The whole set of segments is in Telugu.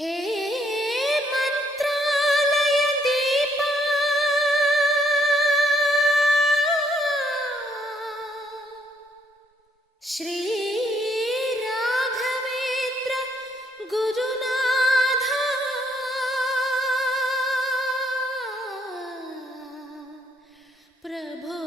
हे मंत्रालय दीपा श्री राघवेंद्र गुरुनाथ प्रभो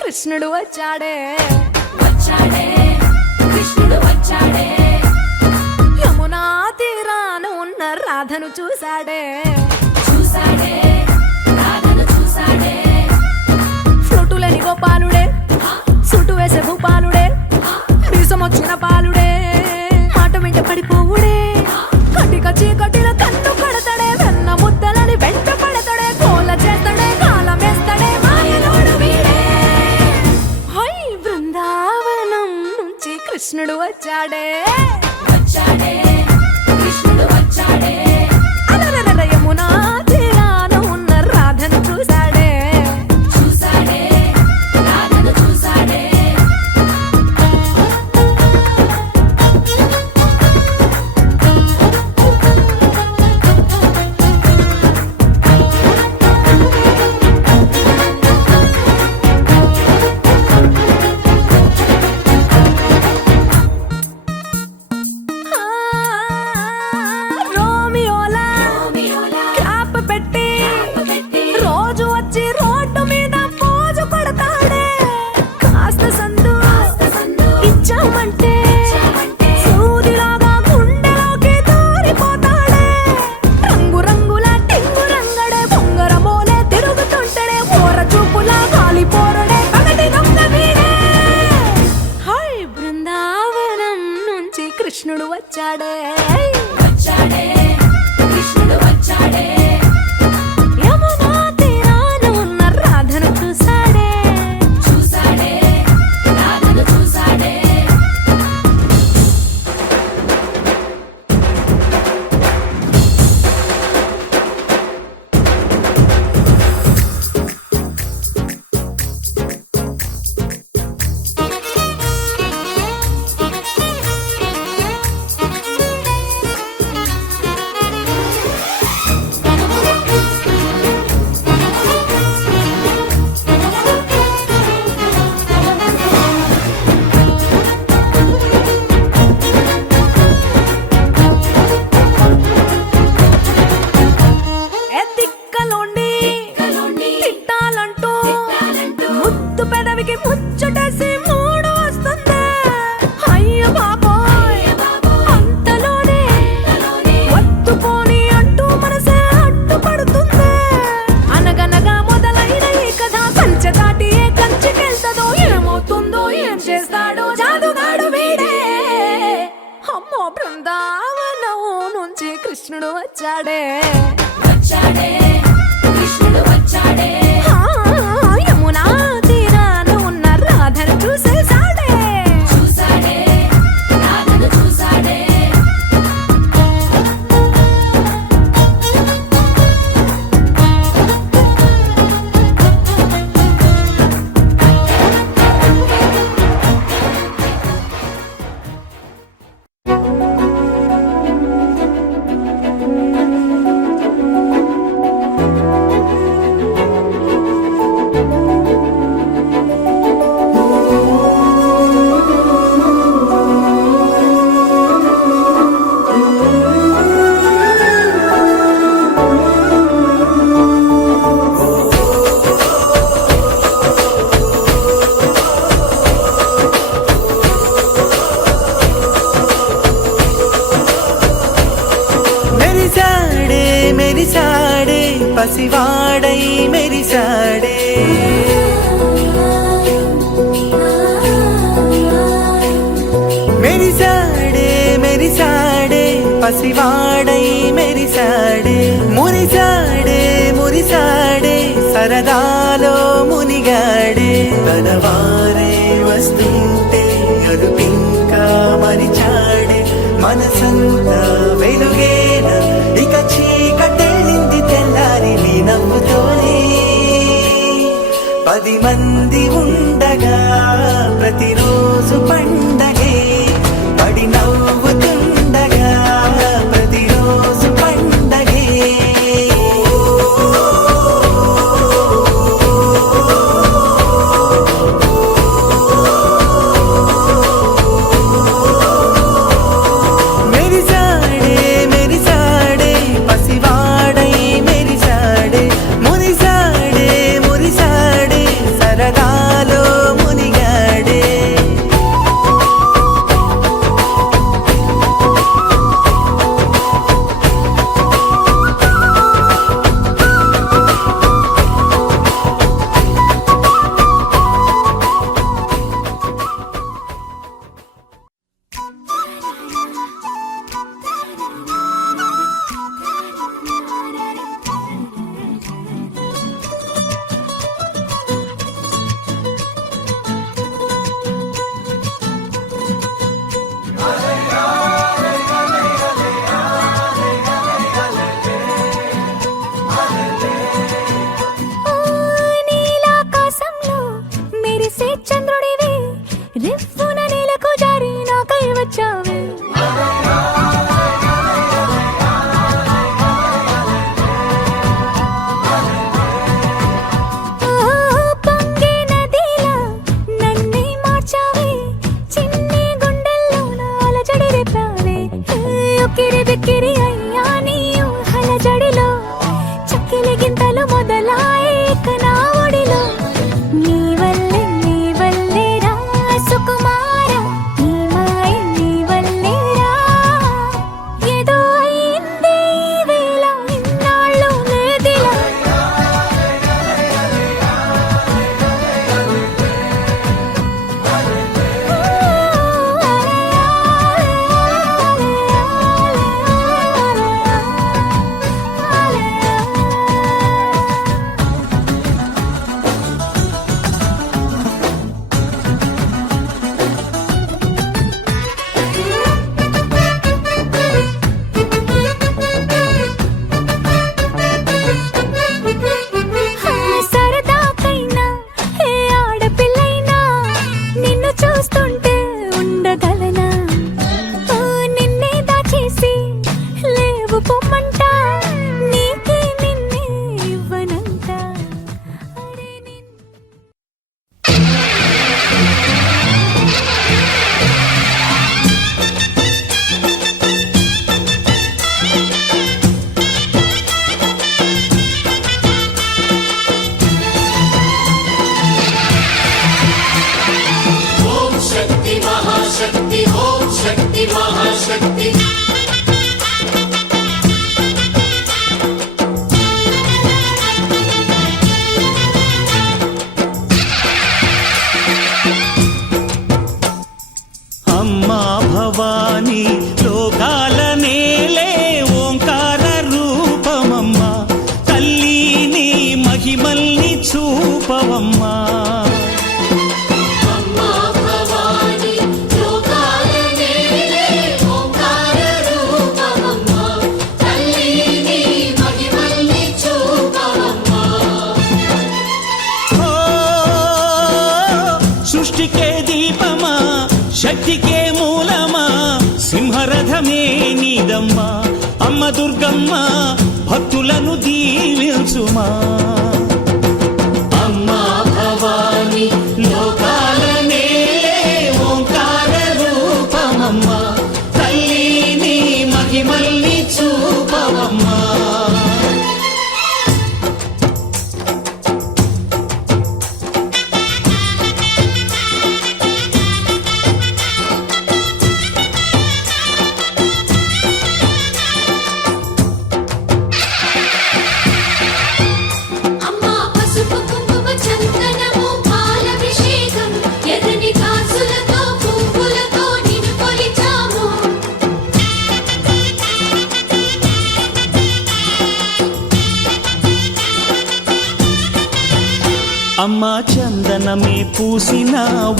కృష్ణుడు వచ్చాడే వచ్చాడే కృష్ణుడు వచ్చాడే యమునా తీరాన ఉన్న రాధను చూశాడే చూశాడే రాధను చూశాడే ఫ్లూటులేని గోపాలుడే సుటు వేసే భూపాలుడే మీసమొచ్చిన పాలుడే మాట వెంట పడిపోవుడే కటిక చీకటిలో కన్ను కడతాడే వెన్న ముద్దలని వెంట పడతాడే కోల చేస్తాడే కాలం వేస్తాడే మాయలోడు వీడే బృందావనం నుంచి కృష్ణుడు వచ్చాడే వచ్చాడే కృష్ణుడు వచ్చాడే అలరల యమునా తీరాన ఉన్న రాధను చూశాడే చూశాడే రాధను చూశాడే చూసాడే వచ్చాడే కృష్ణుడు వచ్చాడే ఆ, యమునా తీరాన ఉన్న రాధను చూసేసాడే చూసాడే రాధను చూసాడే మెరిసాడే మెరిసాడే పసివాడై మెరిసాడే మెరిసాడే మెరిసాడే పసివాడై మెరిసాడే మురిసాడే మురిసాడే సరదాలో మునిగాడే తనవారే వస్తుంటే అడుపింకా మరిచాడే మనసంతా వెలుగేన ఇక చీకటెళ్ళింది తెల్లారి నీ నవ్వుతోనే 10 మంది ఉండగా ప్రతిరోజు పండగే పడి నవ్వుతుండగా ప్రతిరోజు పండగే మెరిసాడే మెరిసాడే పసివాడై మెరిసాడే మురిసాడే మురిసాడే సరదాలో మునిగాడే సృష్టికే దీపమా శక్తికే మూలమా సింహరథమే నీదమ్మా అమ్మ దుర్గమ్మ భక్తులను దీవించుమా అమ్మా భవాని లోకాల నేలే ఓంకార రూపమమ్మా తల్లిని మహిమల్ని చూపవమ్మా అమ్మా పసుపు కుంకుమ చందనము పాలభిషేకం ఎర్రని కాసులతో పువ్వులతో నిన్ను కొలిచాము అమ్మా చందనమే పూసిన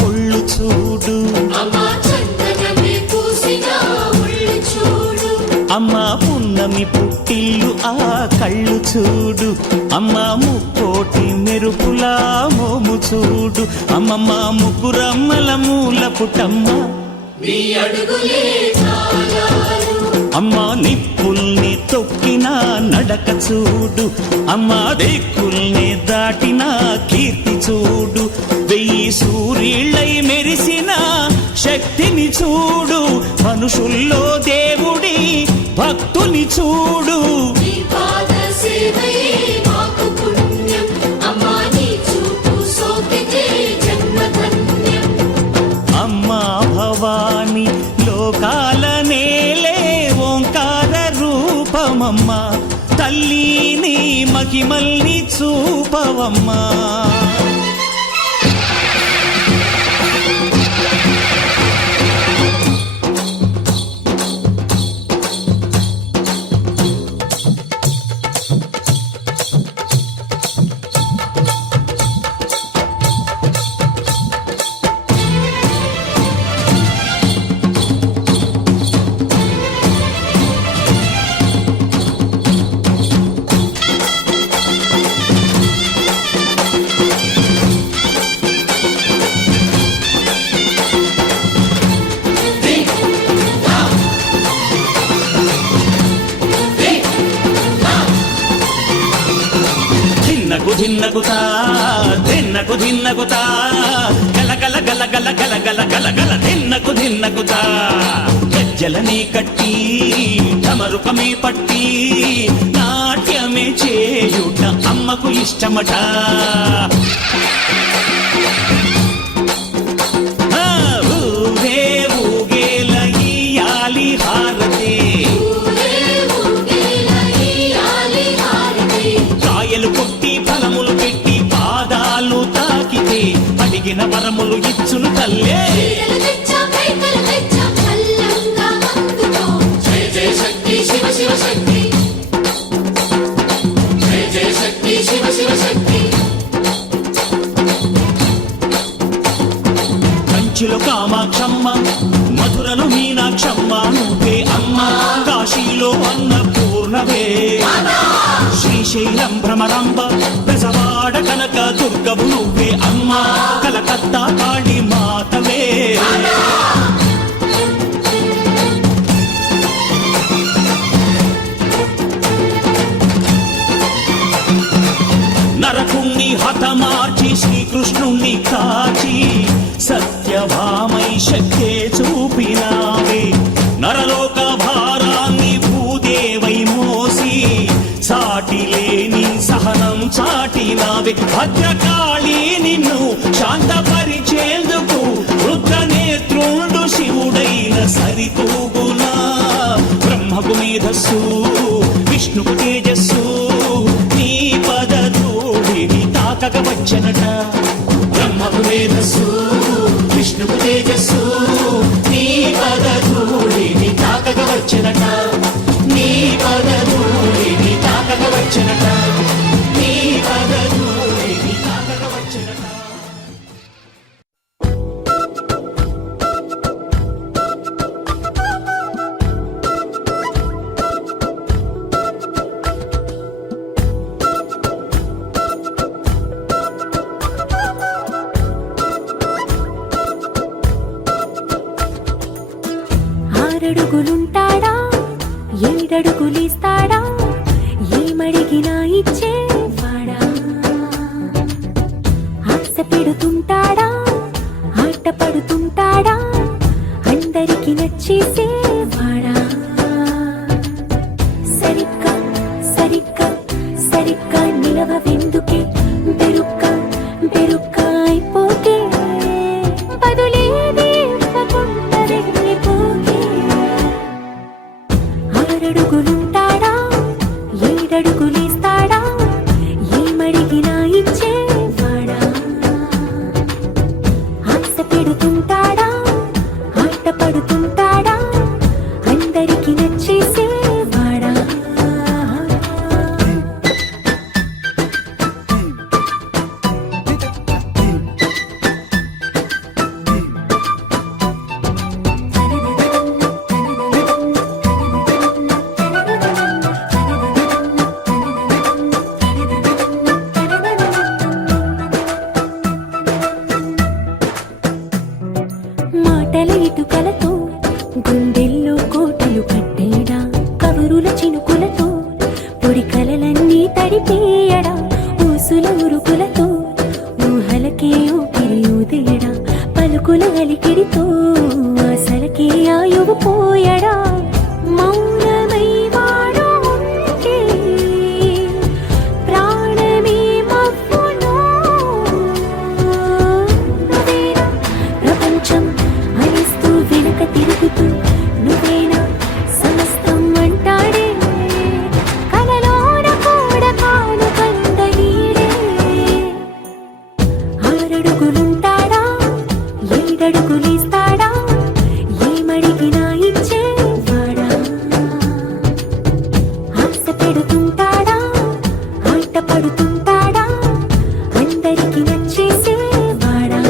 ఒళ్ళు చూడు అమ్మా చందనమే పూసిన ఒళ్ళు చూడు అమ్మా పున్నమి పుట్టిల్లు ఆ కళ్ళు చూడు అమ్మా ముక్కోటి మెరుపులా మోము చూడు అమ్మమ్మ ముగ్గురమ్మల మూల పుటమ్మ నీ అడుగులే చాలాలు అమ్మా నిప్పుల్ని తొక్కిన నడక చూడు అమ్మా దిక్కుల్ని దాటిన కీర్తి చూడు వెయ్యి సూర్యుళ్ళై మెరిసిన శక్తిని చూడు మనుషుల్లో దేవుడి భక్తుని చూడు నీ పాద సేవయే మాకు పుణ్యం అమ్మా నీ చూపు సోకితే జన్మధన్యం అమ్మా భవాని లోకాల నేలే ఓంకార రూపమమ్మా తల్లిని మహిమల్ని చూపవమ్మా ధిన్నకుతా ధిన్నకుతా గల గల గల గల గల గల గల గల ధిన్నకుతా గజ్జలనే కట్టి ఢమరుకమే పట్టి నాట్యమే చేయుట అమ్మకు ఇష్టమట ఆ, ఊగే ఊగేల ఇయ్యాలి హారతే ఊరే ఊగేలా ఇయ్యాలి హారతి కాయలు కొట్టి ఫలములు పెట్టి పాదాలు తాకితే అడిగిన వరములు ఇచ్చును తల్లే చీరలు తెచ్చా పైకలు తెచ్చా చల్లంగా అందుకో జయ జయ శక్తి శివ శివ శక్తి జయ జయ శక్తి శివ శివ శక్తి కంచిలో కామాక్షమ్మ మధురలో మీనాక్షమ్మ నువ్వే అమ్మ కాశీలో అన్నపూర్ణవే శ్రీశైలం భ్రమరాంబ బెజవాడ కనక దుర్గవు నువ్వే అమ్మ కలకత్తా కాళీ మాతవే నరకుణ్ణి హతమార్చి శ్రీకృష్ణుణ్ణి కాచి సత్యభామై శక్తే చూపినావే నరలోక భారాన్ని భూదేవై మోసి సాటి లేని సహనం చాటినావే భద్రకాళి నిన్ను శాంతపరిచేందుకు రుద్రనేత్రుండు శివుడైన సరితూగునా బ్రహ్మకు మేధస్సు విష్ణుకు తేజస్సు నీ పదధూళిని తాకక వచ్చనట బ్రహ్మకు మేధస్సు విష్ణుకు తేజస్సు నీ పదధూళిని తాకక వచ్చనట నీ పదధూళిని తాకక వచ్చనట నీ పదధూళిని తాకక వచ్చనట ఆరడుగులుంటాడా ఏడడుగులిస్తాడా ఏమడిగినా ఇచ్చేవాడా ఆశ పెడుతుంటాడా ఆట పడుతుంటాడా అందరికి నచ్చేసేవాడా సరిగ్గా సరిగ్గా సరిగ్గా నిలవెందుకే బెరుక్క బెరుక్క అయిపోతే బదులేది ఇవ్వకుండా వెళ్ళిపోతే ఆరడుగులుంటాడా ఏడడుగులేస్తాడా ఏమడిగినా ఇచ్చేవాడా ఆశ పెడుతుంటాడా ఆట పడుతుంటాడా అందరికి నచ్చేసేవాడా మాటల ఇటుకలతో గుండెల్లో కోటలు కట్టేడా కబురుల చినుకులతో పొడి కలలన్నీ తడిపేయడా ఊసుల ఉరుకులతో ఊహలకే ఊపిరి ఊదేయడా పలుకుల అలికిడితో ఆశలకే ఆయువు పోయడా మౌనమై వాడు ఉంటే ప్రాణమే మవ్వునో నువ్వేనా ప్రపంచం అనిస్తూ వెనుక తిరుగుతూ నువ్వేనా సమస్తం అంటాడే కలలోన కూడా కాను కంద నీడే ఆరడుగులుంటాడా ఏడడుగులేస్తాడా ఏమడిగినా ఇచ్చేవాడా ఆశ పెడుతుంటాడా ఆట పడుతుంటాడా అందరికి నచ్చేసేవాడా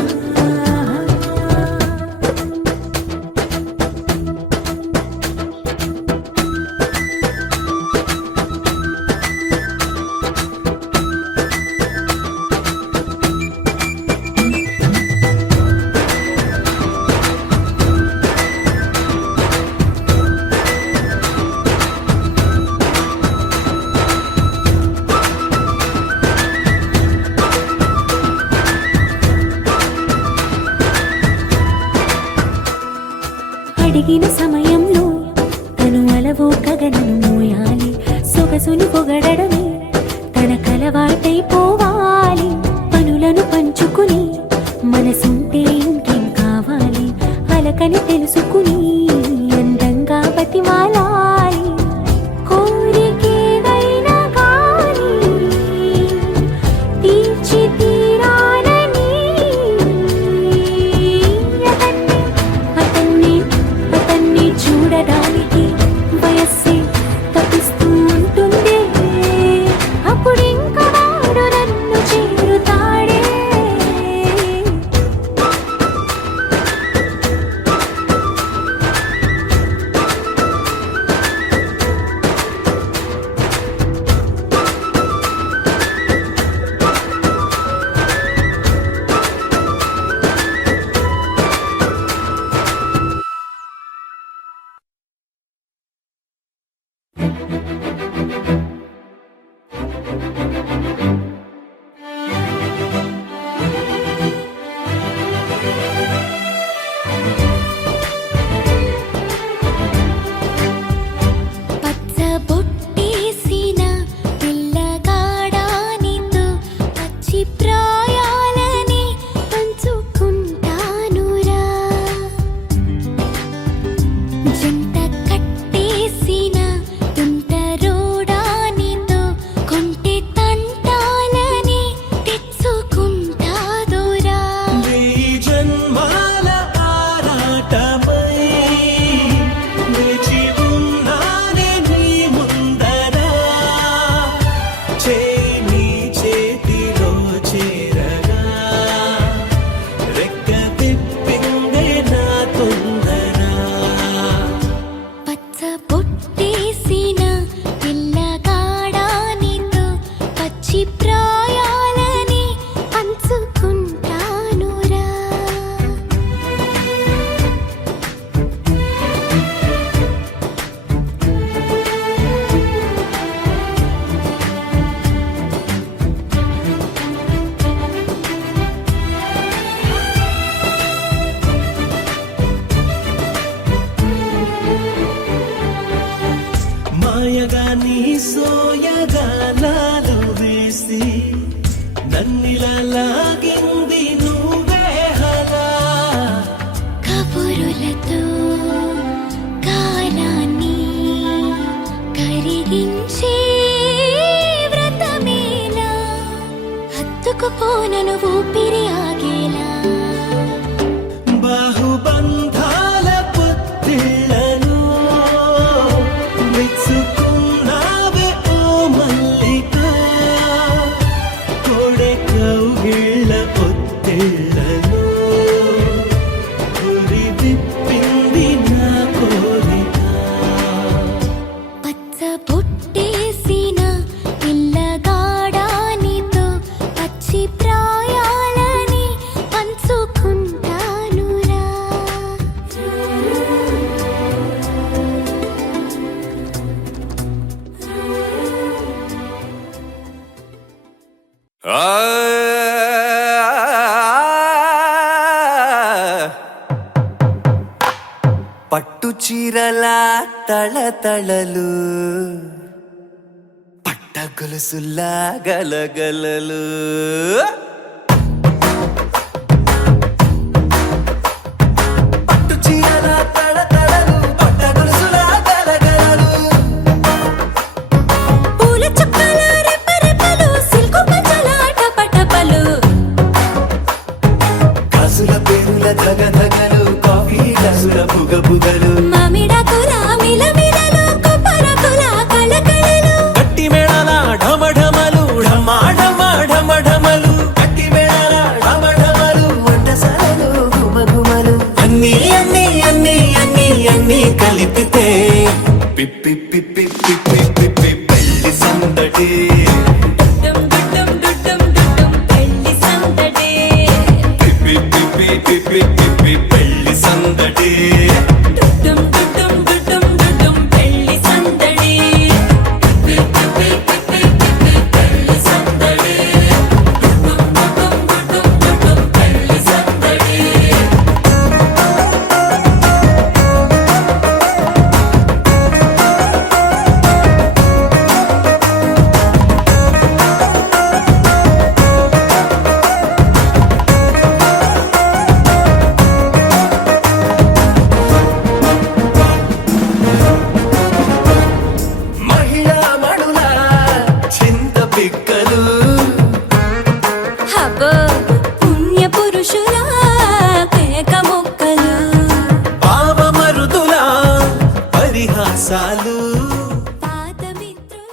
అడిగిన సమయంలో తను అలవో గగనను మోయాలి సొగసుని పొగడమే తన కలవాటైపోవాలి పనులను పంచుకుని మనసుంటే ఇంకేం కావాలి అలకని తెలుసుకుని అందంగా బతిమాలాలి కోరికేదైనా గాని తీర్చి తీరాలని అతన్ని అతన్ని చూడడానికి వయస్సే తప్పిస్తూ ఉంటుంది కళ్ళలో గురి విప్పింది నా కోరిక. పచ్చ బొట్టేసిన పిల్లగాడానితో పచ్చి ప్రాయాలని పంచుకుంటానురా. పట్టు చీరల తళతళలు, పట్ట గొలుసులా గలగలలు. పట్టు చీరల తళతళలు, పట్ట గొలుసులా గలగలలు. పూల చుక్కల రెపరెపలు, సిల్కు పంచల టపటపలు, గాజుల పేరుల ధగధగలు, కాఫీ గ్లాసుల బుగబుగలు. మామిడాకుల మిలమిలలు, కొబ్బరాకుల కళకళలు, గట్టి మేళాల ఢమఢమలు, ఢమాఢమఢమఢమలు. గట్టి మేళాల ఢమఢమలు, వంటసాలలు గుమగుమలు. అన్నీ అన్నీ అన్నీ అన్నీ అన్నీ కలిపితే పిప్పి పిప్పి పిప్పి పిప్పి పెళ్లి సందడి. డుడ్డుం డుడ్డుం డుడ్డుం డుడ్డుం పెళ్లి సందడి. పిప్పి పిప్పి పిప్పి పిప్పి పెళ్లి సందడి. డుడ్డుం డుడ్డుం డుడ్డుం డుడ్డుం పెళ్లి సందడి. పిప్పి పిప్పి పిప్పి పిప్పి పెళ్లి సందడి. డుడ్డుం డుడ్డుం డుడ్డుం డుడ్డుం పెళ్లి సందడి. మహిళా మణుల చింత పిక్కలు, హబ్బో పుణ్య పురుషుల పేక మొక్కలు, పావమరుదుల పరిహాసాలు. పాత మిత్రుల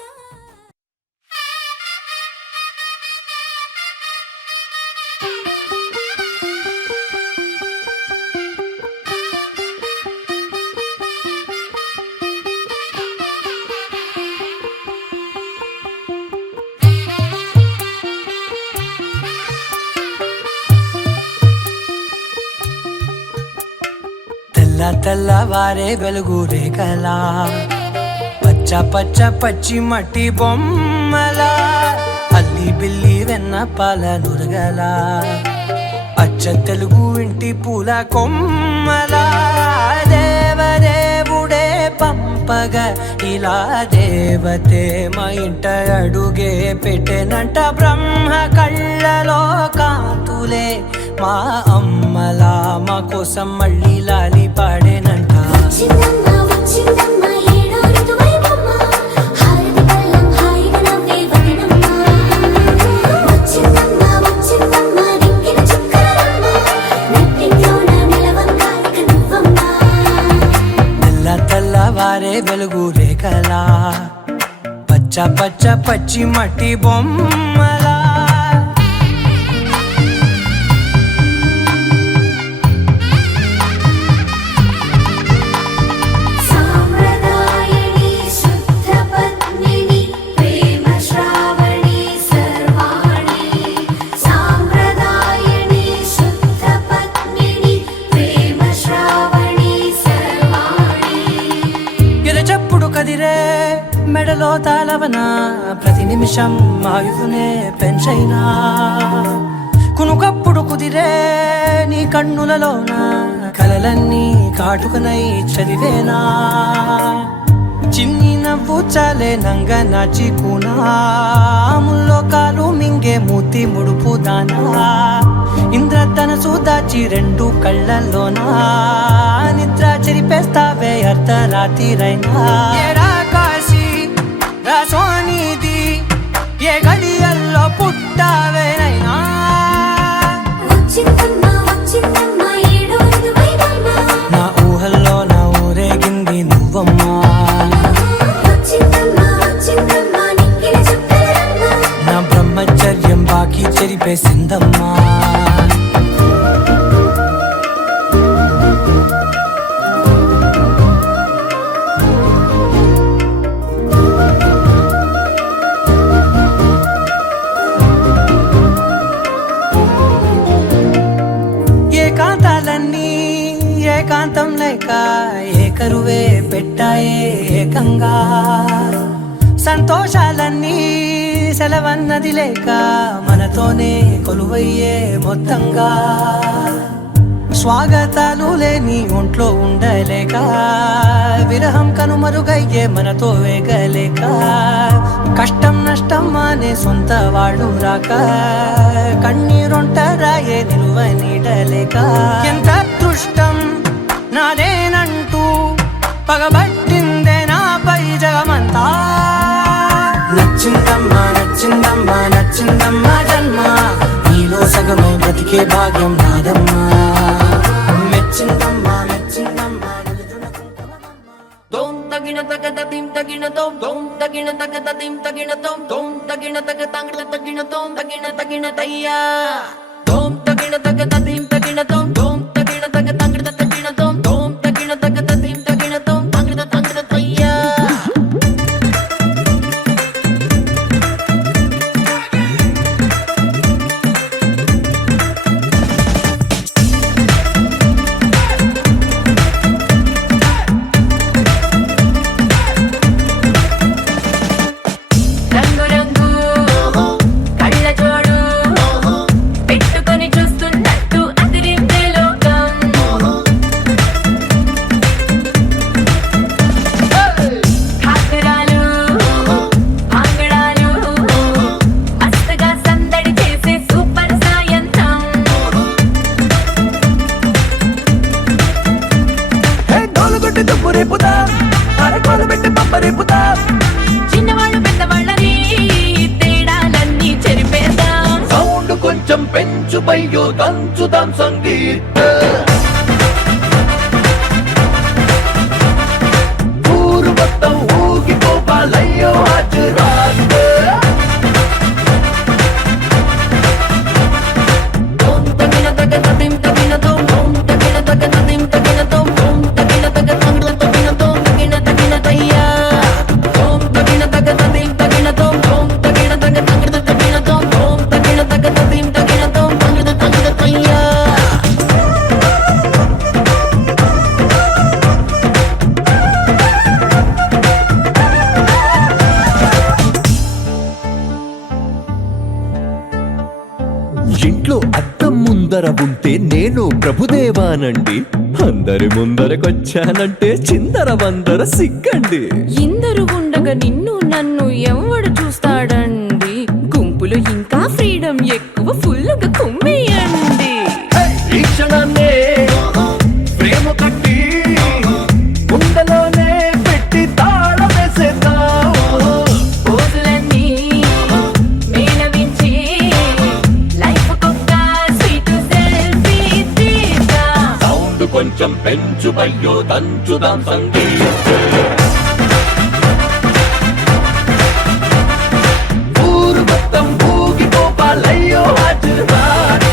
తెల్ల తెల్లవారే వెలుగు రేఖలా, పచ్చ పచ్చ పచ్చి మట్టి బొమ్మలా, అల్లి బిల్లి వెన్న పాల నురగలా, అచ్చ తెలుగు ఇంటి పూల కొమ్మలా. దేవదేవుడే పంపగా ఇలా దేవతే మా ఇంట అడుగే పెట్టెనంట. బ్రహ్మ కళ్ళలో కాంతులే మా అమ్మలా మా కోసం మళ్ళీ లాలి పాడేనంట. వచ్చిందమ్మ వచ్చిందమ్మ ఏడో ఋతువైవమ్మ, హారతి పళ్ళం హాయిగా నవ్వే వదనమ్మ. వచ్చిందమ్మ వచ్చిందమ్మ దిక్కిన చుక్కలమ్మ, నెట్టింట్లోన నిలవంగా ఇక నువ్వమ్మ. తెల్ల తెల్లవారే వెలుగు రేఖలా, పచ్చ పచ్చ పచ్చి మట్టి బొమ్మలా. సాంప్రదాయని శుద్ధ పద్మిని ప్రేమ శ్రావణి సర్వాణి. సాంప్రదాయని శుద్ధ పద్మిని ప్రేమ శ్రావణి సర్వాణి. ఎరచప్పుడు కదిరే మెడలో తాళవన, ప్రతి నిమిషం ఆయుధునే పెంచైనా. కునుకప్పుడు కుదిరే నీ కన్నులలోన, కలలన్నీ కాటుకనై చదివేనా. చిన్ని నవ్వు చాలే నంగ నాచి కూనాముల్లో కాలు మింగే మూతి ముడుపు దానా. ఇంద్రధనసు దాచి రెండు కళ్ళల్లోనా, నిద్ర చెరిపేస్తావే అర్ధరాత్రిరైనా. ఏరా కాశీ రా సోనిది, ఏ గడియల్లో పుట్టావేనైనా. వచ్చిందమ్మ వచ్చిందమ్మ ఏడో ఋతువైవమ్మ, నా ఊహల్లో నా ఊరేగింది నువ్వమ్మా. వచ్చిందమ్మ వచ్చిందమ్మ నిక్కిన చుక్కలమ్మ. నా బ్రహ్మచర్యం బాకీ చెరిపేసిందమ్మా. ఏకాంతం లేక ఏకరువే పెట్టాయే ఏకంగా సంతోషాలన్నీ సెలవన్నది లేక మనతోనే కొలువయ్యే మొత్తంగా స్వాగతాలు లేని ఒంట్లో ఉండలేక విరహం కనుమరుగయ్యే మనతో వేగలేక కష్టం నష్టం అనే సొంత వాళ్ళు రాక కన్నీరొంటరాయే నిలువ నీడలేక ఎంత అదృష్టం నాదేనంటూ పగబట్టిందే నాపై జగమంతా నచ్చిందమ్మా నచ్చిందమ్మా నచ్చిందమ్మా జన్మ నీలో సగమై బ్రతికే భాగ్యం నాదమ్మా మెచ్చిందమ్మా మెచ్చిందమ్మా Dom tagina tagada dim tagina dom tagina tagada dim tagina dom tagina tagada tagina dom tagina tayya dom tagina tagada dim tagina dom tagina tagada tagina dom tagina tagada dim tagina dom tagina tayya రంగు రంగు కళ్ళ జోడు పెట్టుకొని చూస్తున్నట్టు అదిరిందే లోకం కాకరాలు ఆంగడాలు మస్తుగా సందడి చేసే సూపర్ సాయంత్రం డోలు కొట్టి తుప్పు రేపుతా అరకోలు పెట్టి పంప రేపుతా చిన్నవాళ్ళు పెద్దవాళ్ళని తేడాలన్నీ చెరిపేద్దాం సౌండ్ కొంచెం పెంచు పయ్యో దంచుదాం సంగీత ఊరు మొత్తం ఊగిపోవాలయ్యో హాజరాత్ దోం తగిన తగద దిం తగిన దోం తగిన తగద దిం తగిన దోం తగిన తగద తగిన దోం తగిన తయ్యా దోం తగిన తగద దిం తగిన దోం తగిన తగద తగిన దోం తగిన తగద దిం తగిన దోం తగిన తయ్యా ఇంట్లో అద్దం ముందర ఉంటే నేను ప్రభుదేవానండి అందరి ముందరకొచ్చానంటే చిందర వందర సిగ్గండి ఇందరు ఉండగా నిన్ను నన్ను ఎవడు చూస్తాడండి గుంపులో ఇంకా ఫ్రీడమ్ ఎక్కువ ఫుల్గా కుమ్మేయండి ఈ క్షణాన్నే ప్రేమ కట్టి గుండెలోనే పెట్టి తాళం వేసేద్దాం రోజులన్నీ మేళవించి లైఫ్ కొక్క స్వీట్ సెల్ఫీ తీద్దాం సౌండ్ కొంచెం పెంచు పయ్యో దంచుదాం సంగీత ఊరు మొత్తం ఊగిపోవాలయ్యో హాజరాత్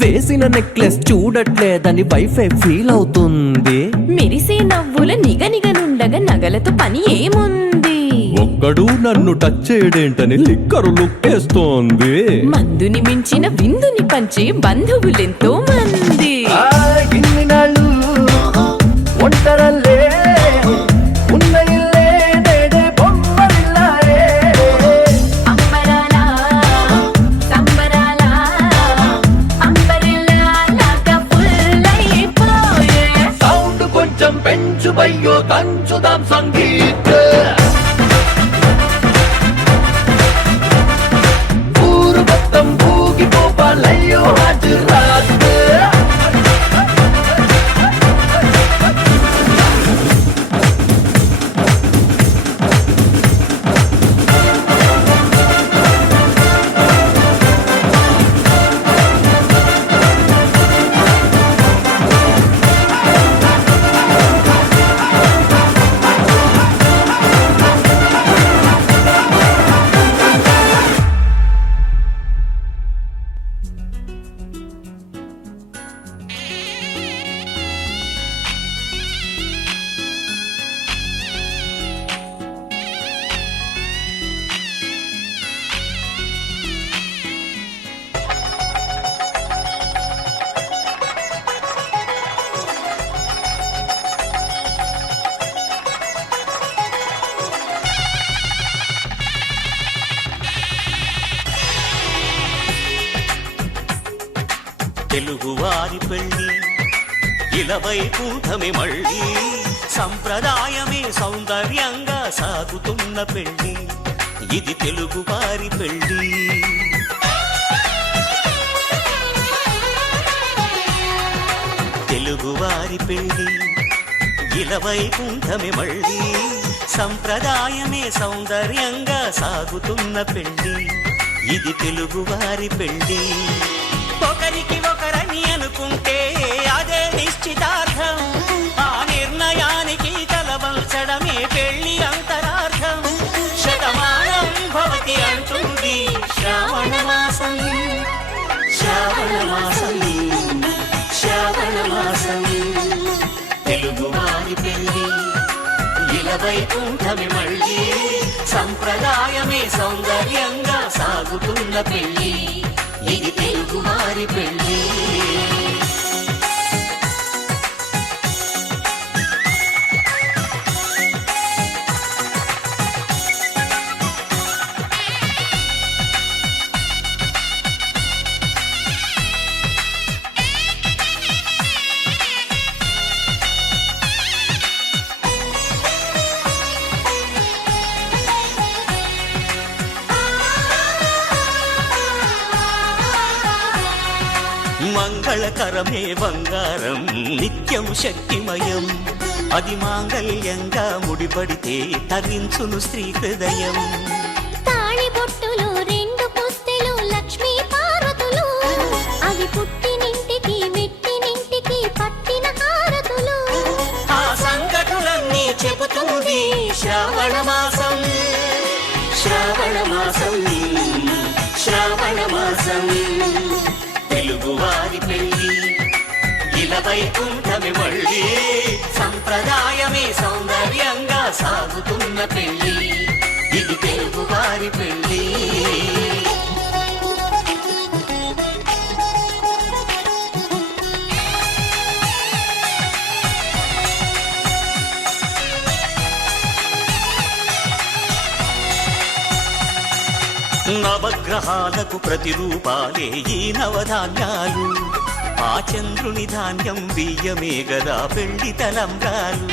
వేసిన నెక్లెస్ చూడట్లేదని వైఫై ఫీల్ అవుతుంది మెరిసే నవ్వుల నిగనిగనుండగా నగలతో పని ఏముంది ఒక్కడు నన్ను టచ్ చేయడేంటని లిక్కరు లుక్కేస్తోంది మందుని మించిన విందుని పంచే బంధువులెంతో మంది ఇన్ని నాళ్ళు ఒంటరల్లే ఉన్న ఇల్లే నేడే బొమ్మరిల్లాయే అంబరాల సంబరాల అంబరిల్లాగా ఫుల్ అయిపోయే సౌండ్ కొంచెం పెంచు బయ్యో దంచుదాం సంగీత ఊరు మొత్తం ఊగిపోవాలయ్యో హాజరాత్ తెలుగువారి పెళ్ళి ఇలవైకుంఠమే మళ్ళీ సంప్రదాయమే సౌందర్యంగా సాగుతున్న పెళ్ళి ఇది తెలుగువారి పెళ్ళి తెలుగువారి పెళ్ళి ఇలవైకుంఠమే మళ్ళీ సంప్రదాయమే సౌందర్యంగా సాగుతున్న పెళ్ళి ఇది తెలుగువారి పెళ్ళి ఒకరికి ఒకరని అనుకుంటే అదే నిశ్చితార్థం ఆ నిర్ణయానికి తలవంచడమే పెళ్లి అంతరార్థం శతమానం భవతి అంటుంది శ్రావణ మాసం శ్రావణ మాసం శ్రావణ మాసం తెలుగువారి పెళ్ళి ఇలవైకుంఠమే మళ్ళీ సంప్రదాయమే సౌందర్యంగా సాగుతున్న పెళ్ళి ఇది తెలుగువారి పెళ్ళి మంగళకరమే బంగారం నిత్యం శక్తిమయం అది మాంగళ్యంగా ముడిపడితే తరించును స్త్రీ హృదయం తాళి బొట్టులు రెండు పుస్తెలు లక్ష్మీ పార్వతులు అవి పుట్టినింటికి మెట్టినింటికి పట్టిన హారతులు ఆ సంగతులన్నీ చెబుతుంది శ్రావణ మాసం శ్రావణ మాసం శ్రావణ మాసం తెలుగువారి పెళ్ళి ఇలవైకుంఠమే మళ్ళీ సంప్రదాయమే సౌందర్యంగా సాగుతున్న పెళ్ళి ఇది తెలుగువారి పెళ్ళి నవగ్రహాలకు ప్రతిరూపాలే ఈ నవధాన్యాలు ఆ చంద్రుని ధాన్యం బియ్యమే గదా పెళ్లి తలంబ్రాలు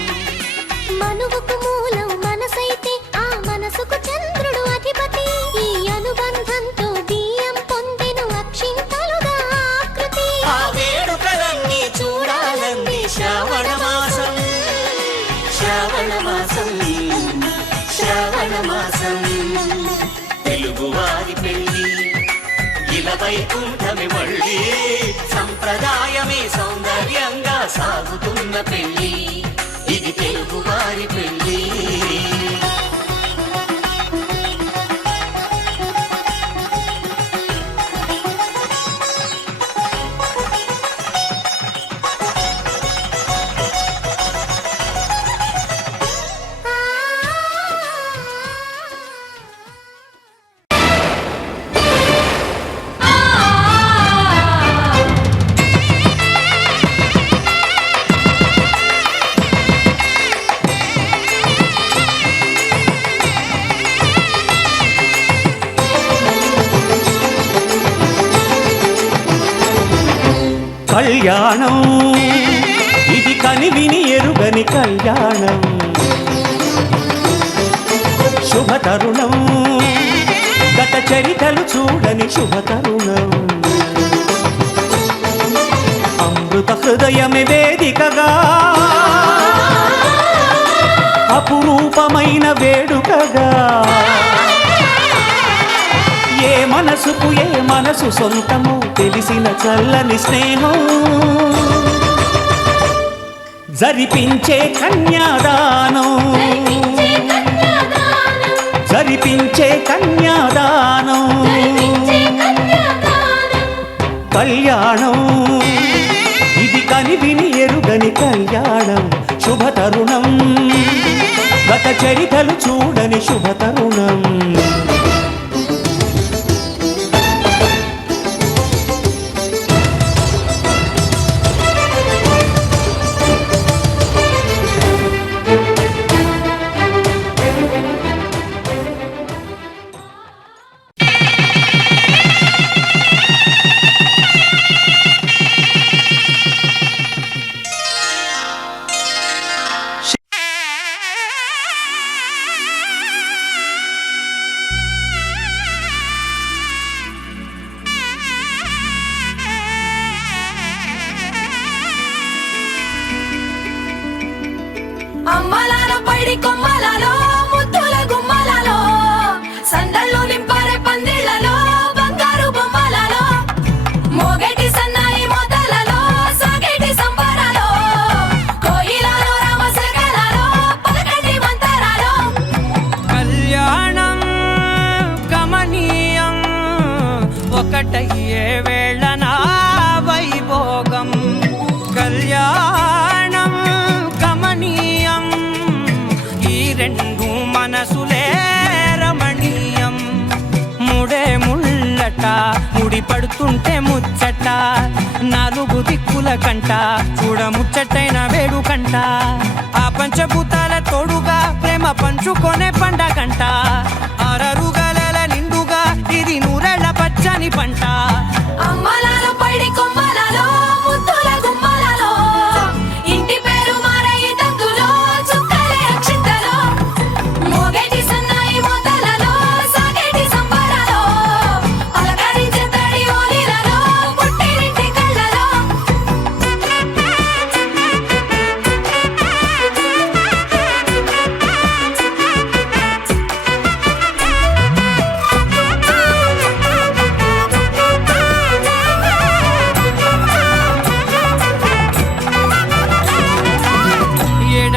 మనువుకు మూలం మనసైతే ఆ మనసుకు చంద్రుడు అధిపతి ఈ అనుబంధంతో బియ్యం పొందెను అక్షింతలుగా ఆకృతి ఆ వేడుకలన్నీ చూడాలంది శ్రావణ మాసం శ్రావణ మాసం శ్రావణ మాసం తెలుగువారి పెళ్ళి ఇలవైకుంఠమే మళ్ళీ సంప్రదాయమే సౌందర్యంగా సాగుతున్న పెళ్ళి ఇది తెలుగువారి పెళ్ళి కళ్యాణం ఇది కనివిని ఎరుగని కళ్యాణం శుభతరుణం గత చరితలు చూడని శుభతరుణం అమృత హృదయమే వేదికగా అపురూపమైన వేడుకగా ఏ మనసుకు ఏ మనసు సొంతము తెలిసిన చల్లని స్నేహం జరిపించే కన్యాదానం జరిపించే కన్యాదానం కళ్యాణం ఇది కనివిని ఎరుగని కళ్యాణం శుభతరుణం గత చరితలు చూడని శుభతరుణం ఏ వేళ నా వైభోగం కళ్యాణం కమనీయం ఈ రెండు మనసులే రమణీయం ముడే ముళ్ళట ముడి పడుతుంటే ముచ్చట నాలుగు దిక్కుల కంట చూడ ముచ్చటైన వేడుకంట ఆ పంచభూతాల తోడుగా ప్రేమ పంచుకొనే పండగంట ఆరరుగల నిండుగా ఇది నూరెళ్ళ పచ్చని పంట అమ్మలాలో పైడి కొమ్మలలో ముద్దుల గుమ్మలలో ఇంటి పేరు మారయి తందులో చుక్కలే అక్షింతలో మోగేటి సన్నాయి మోతలలో సాగేటి సంబరాలో పలకరించే తడి ఓలిలలో పుట్టినింటి కళ్ళలో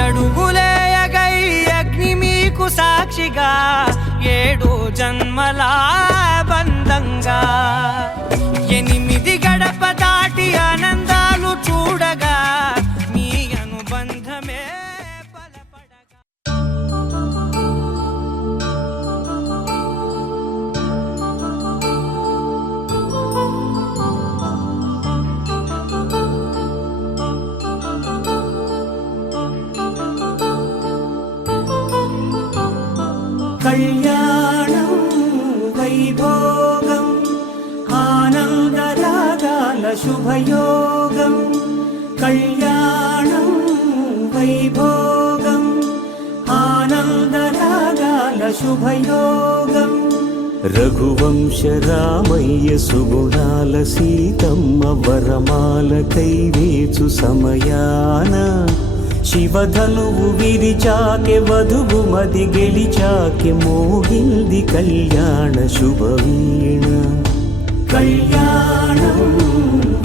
ఏడడుగులేయగై అగ్ని మీకు సాక్షిగా 7 జన్మల బంధంగా 8 గడప దాటి ఆనందాలు చూడగా మీ అనుబంధమే బలపడగా కళ్యాణం వైభోగం ఆనందరాగాల శుభయోగం కళ్యాణం వైభోగం ఆనందరాగాల శుభయోగం రఘువంశ రామయ్య సుగుణాల సీతమ్మ వరమాల కైవేచు సమయాన శివధనువు విరిచాకె వధువు మది గెలిచాకె మోగింది కళ్యాణ శుభవీణ కళ్యాణం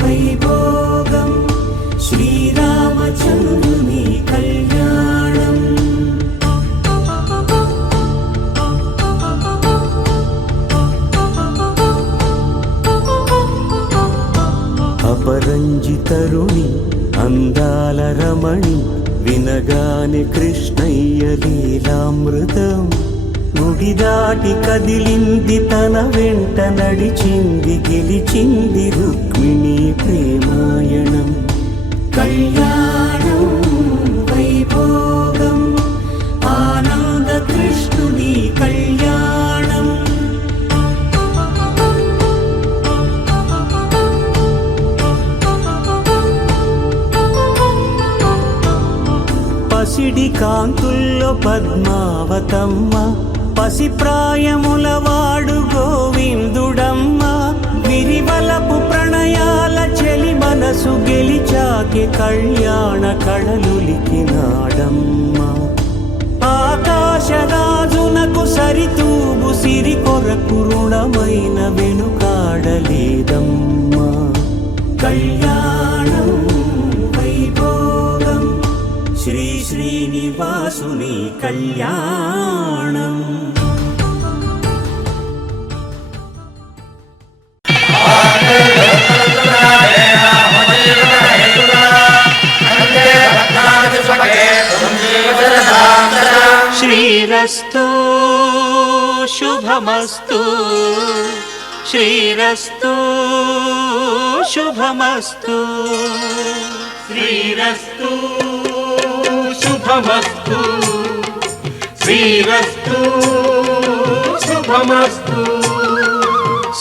వైభోగం శ్రీరామచంద్రుని కళ్యాణం అపరంజి తరుణి అందాల రమణి వినగానే కృష్ణయ్య లీలామృతం గుడి దాటి కదిలింది తన వెంట నడిచింది గెలిచింది రుక్మిణి ప్రేమాయణం కళ్యాణం వైభోగం ఆనంద కృష్ణుని కళ్యాణం పసిడి కాంతుల్లో పద్మావతమ్మ పసిప్రాయముల వాడు గోవిందుడమ్మ విరివలపు ప్రణయాల చెలి మనసు గెలిచాకే కళ్యాణ కళలులికినాడమ్మ ఆకాశరాజునకు సరితూగు సిరి కొరకు రుణమైన వెనుకాడలేదమ్మా కళ్యాణం వైభోగం శ్రీ శ్రీనివాసుని కళ్యాణం శ్రీరస్తు శుభమస్తు శ్రీరస్తు శుభమస్తు శ్రీరస్తు శుభమస్తు శ్రీరస్తు శుభమస్తు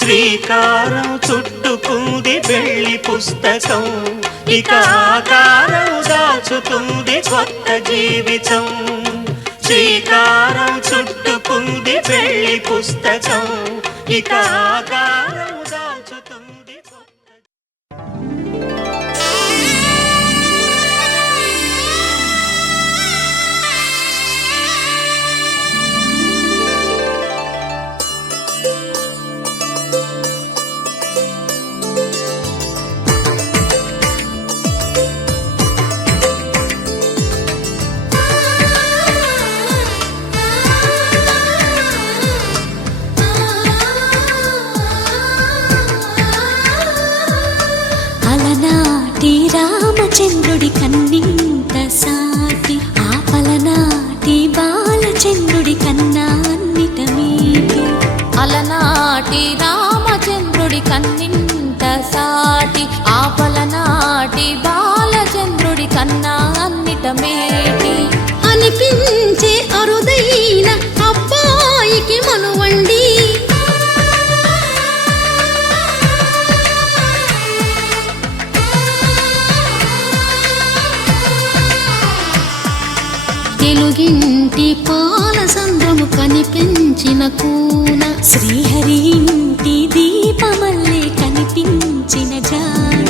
శ్రీకారం చుట్టుకుంది వెళ్లి పుస్తకం ఇక ఆకారం దాచుతుంది కొత్త జీవితం శ్రీకారం చుట్టుకుంది వెళ్లి పుస్తకం ఇక ఆకారం దాచుతుంది కొత్త చంద్రుడి కన్నింత సాటి ఆపలనాటి బాలచంద్రుడి కన్నా అన్నిట మీటి అలనాటి రామచంద్రుడి కన్నింత సాటి ఆపలనాటి బాలచంద్రుడి కన్నా అన్నిట మేటి అనిపించే అరుదైన అబ్బాయికి మనువండి తెలుగింటి పాల సంద్రము కనిపించిన కూన శ్రీహరి ఇంటి దీపమల్లే కనిపించిన జాడ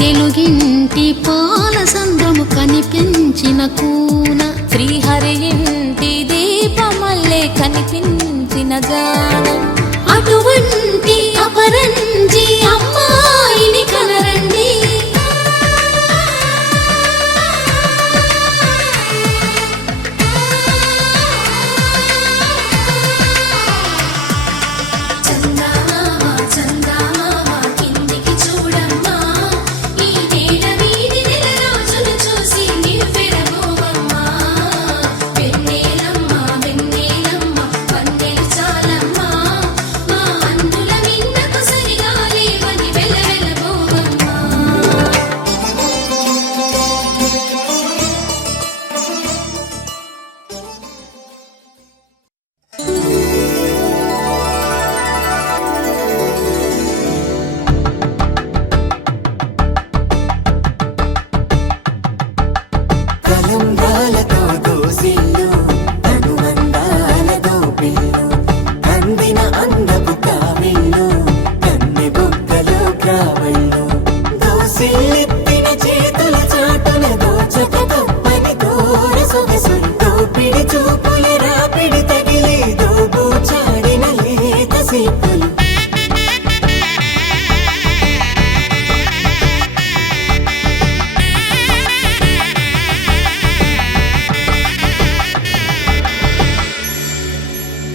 తెలుగింటి పాల సంద్రము కనిపించిన కూన శ్రీహరి ఇంటి దీపమల్లే కనిపించిన జాడ అటువంటి అపరంజి అమ్మాయిని కనరండి చందమామ చందమామ కిందికి చూడమ్మా ఈ నేల మీది నెల రోజులు చూసి నివ్వెరబోవమ్మా వెన్నెలమ్మ వెన్నెలమ్మ వన్నెలు చాలమ్మా మా అందుల మిన్నకు సరిగా లేవని వెలవెలబోవమ్మా కలంబ్రాలతో దోసిల్లు అనుబంధాలతో పిల్లు అందిన అందపు కావిళ్ళు కన్నె బుగ్గలో గ్రావళ్ళు దోసిల్లెత్తిన చేతుల చాటున దోచక తప్పని దూర సొగసులు దోపిడి చూపుల రాపిడి తగిలి దోబూచాడిన లేత సీపులు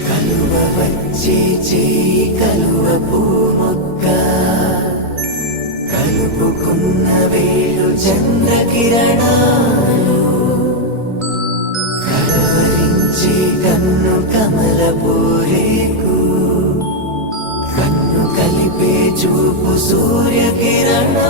కలువ వచ్చి చేయి కలువ పూమొక్క కలుపుకున్న వేలు చంద్రకిరణాలు కలవరించి కన్ను కమల పూరేకు కన్ను కలిపే చూపు సూర్యకిరణాలు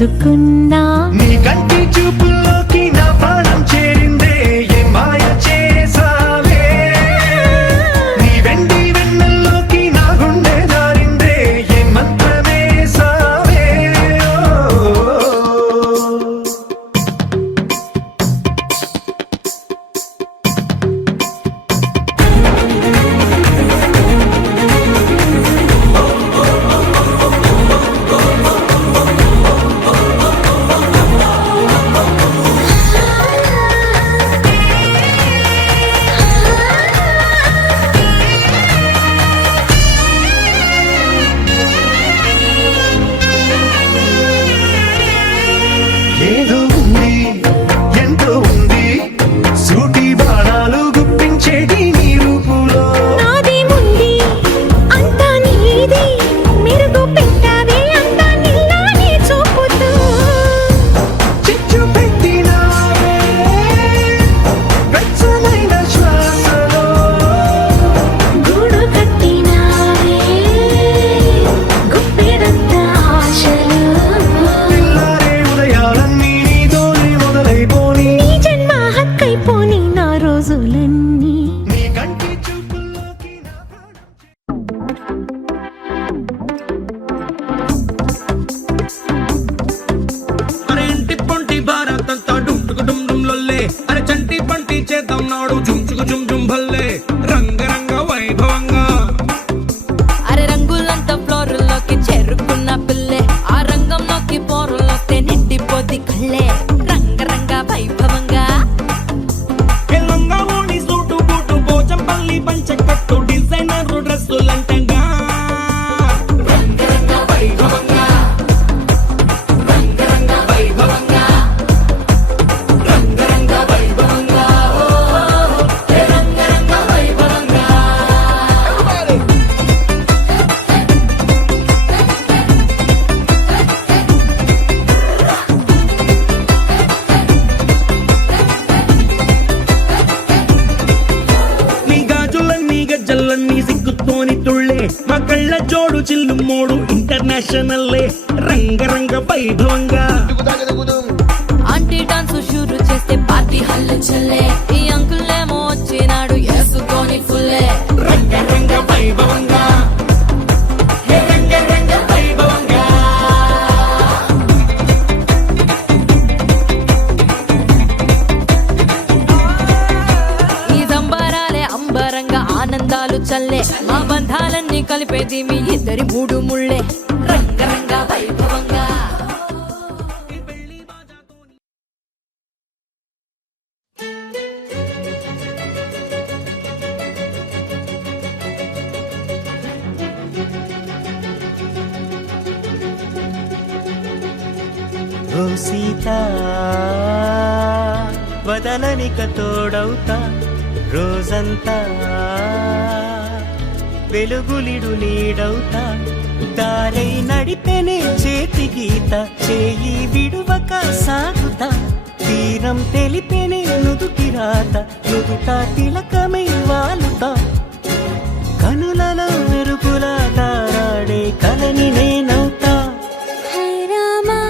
దోచుకున్నా నీ కంటి చూపుల్లోకి నా ప్రాణం చేరిందే ఏ మాయ చేసావే నీ వెండి వెన్నెల్లోకి నా గుండె జారిందే ఏ మంత్రమేసావే ఏదో ఉంది ఎంతో ఉంది సూటి బాణాలు గుప్పించేది నీ రూపులో నాది ముంది అంతా నీది మెరుగు పెట్టావే అంతా నీలానే చూపుతూ చిచ్చు పెట్టినావే వెచ్చనైన శ్వాసలో గూడు కట్టినావే గుప్పెడంత ఆశలు పిల్లారే ఉదయాలన్నీ నీతోనే మొదలైపోని నీ జన్మ హక్కైపోని నా రోజులన్నీ నీ కంటి చూపుల్లోకి నా ప్రాణం అరే ఇంటి పొంటి భారతంతా డుంటుకు డుమ్ డుమ్ లొల్లే అరే చంటి పంటి చేద్దాం నాడు జుంచుకు జుమ్ జుమ్ భల్లే రంగరంగ వైభవంగా అరే రంగులంతా ఫ్లోర్లోకి చేరుకున్న పిల్లే ఆ రంగంలోకి పోరులోకి నిండిపోద్ది కళ్ళే రంగరంగ వైభవంగా ఎల్లంగా ఓడి సూటు బూటు పోచంపల్లి పంచకట్టు డిజైనర్ డ్రెస్సులంటంగా రంగరంగ వైభవంగా రంగరంగ వైభవంగా రంగరంగ వైభవంగా రంగరంగ వైభవంగా నీ గాజులన్నీ గజ్జలన్నీ సిగ్గుతోని తుళ్ళే మా కళ్ళ జోడు చిల్లు మోడు ఇంటర్నేషనల్లే రంగరంగ వైభవంగా ఆంటీ డాన్స్ షూరు చేస్తే పార్టీ హల్లు చల్లే ఈ అంకుల్ ఏమో వచ్చినాడు వేసుకొని ఫుల్లే రంగరంగ వైభవంగా హే రంగరంగ వైభవంగా ఈ సంబరాలే అంబరంగా ఆనందాలు చల్లే మా బంధాలన్నీ కలిపేది మీ ఇద్దరి మూడు ముళ్ళే రంగరంగ వైభవంగా ఓ సీత వదలనిక తోడవుతా రోజంతా వెలుగులిడు నీడవుతా దారై నడిపెనే చేతి గీత చేయి విడువక సాగుతా తీరం తెలిపెనే నుదుటి రాత నుదుట తిలకమై వాలుతా కనులలో మెరుపులా తారాడే కలని నేనవుతా హై రామా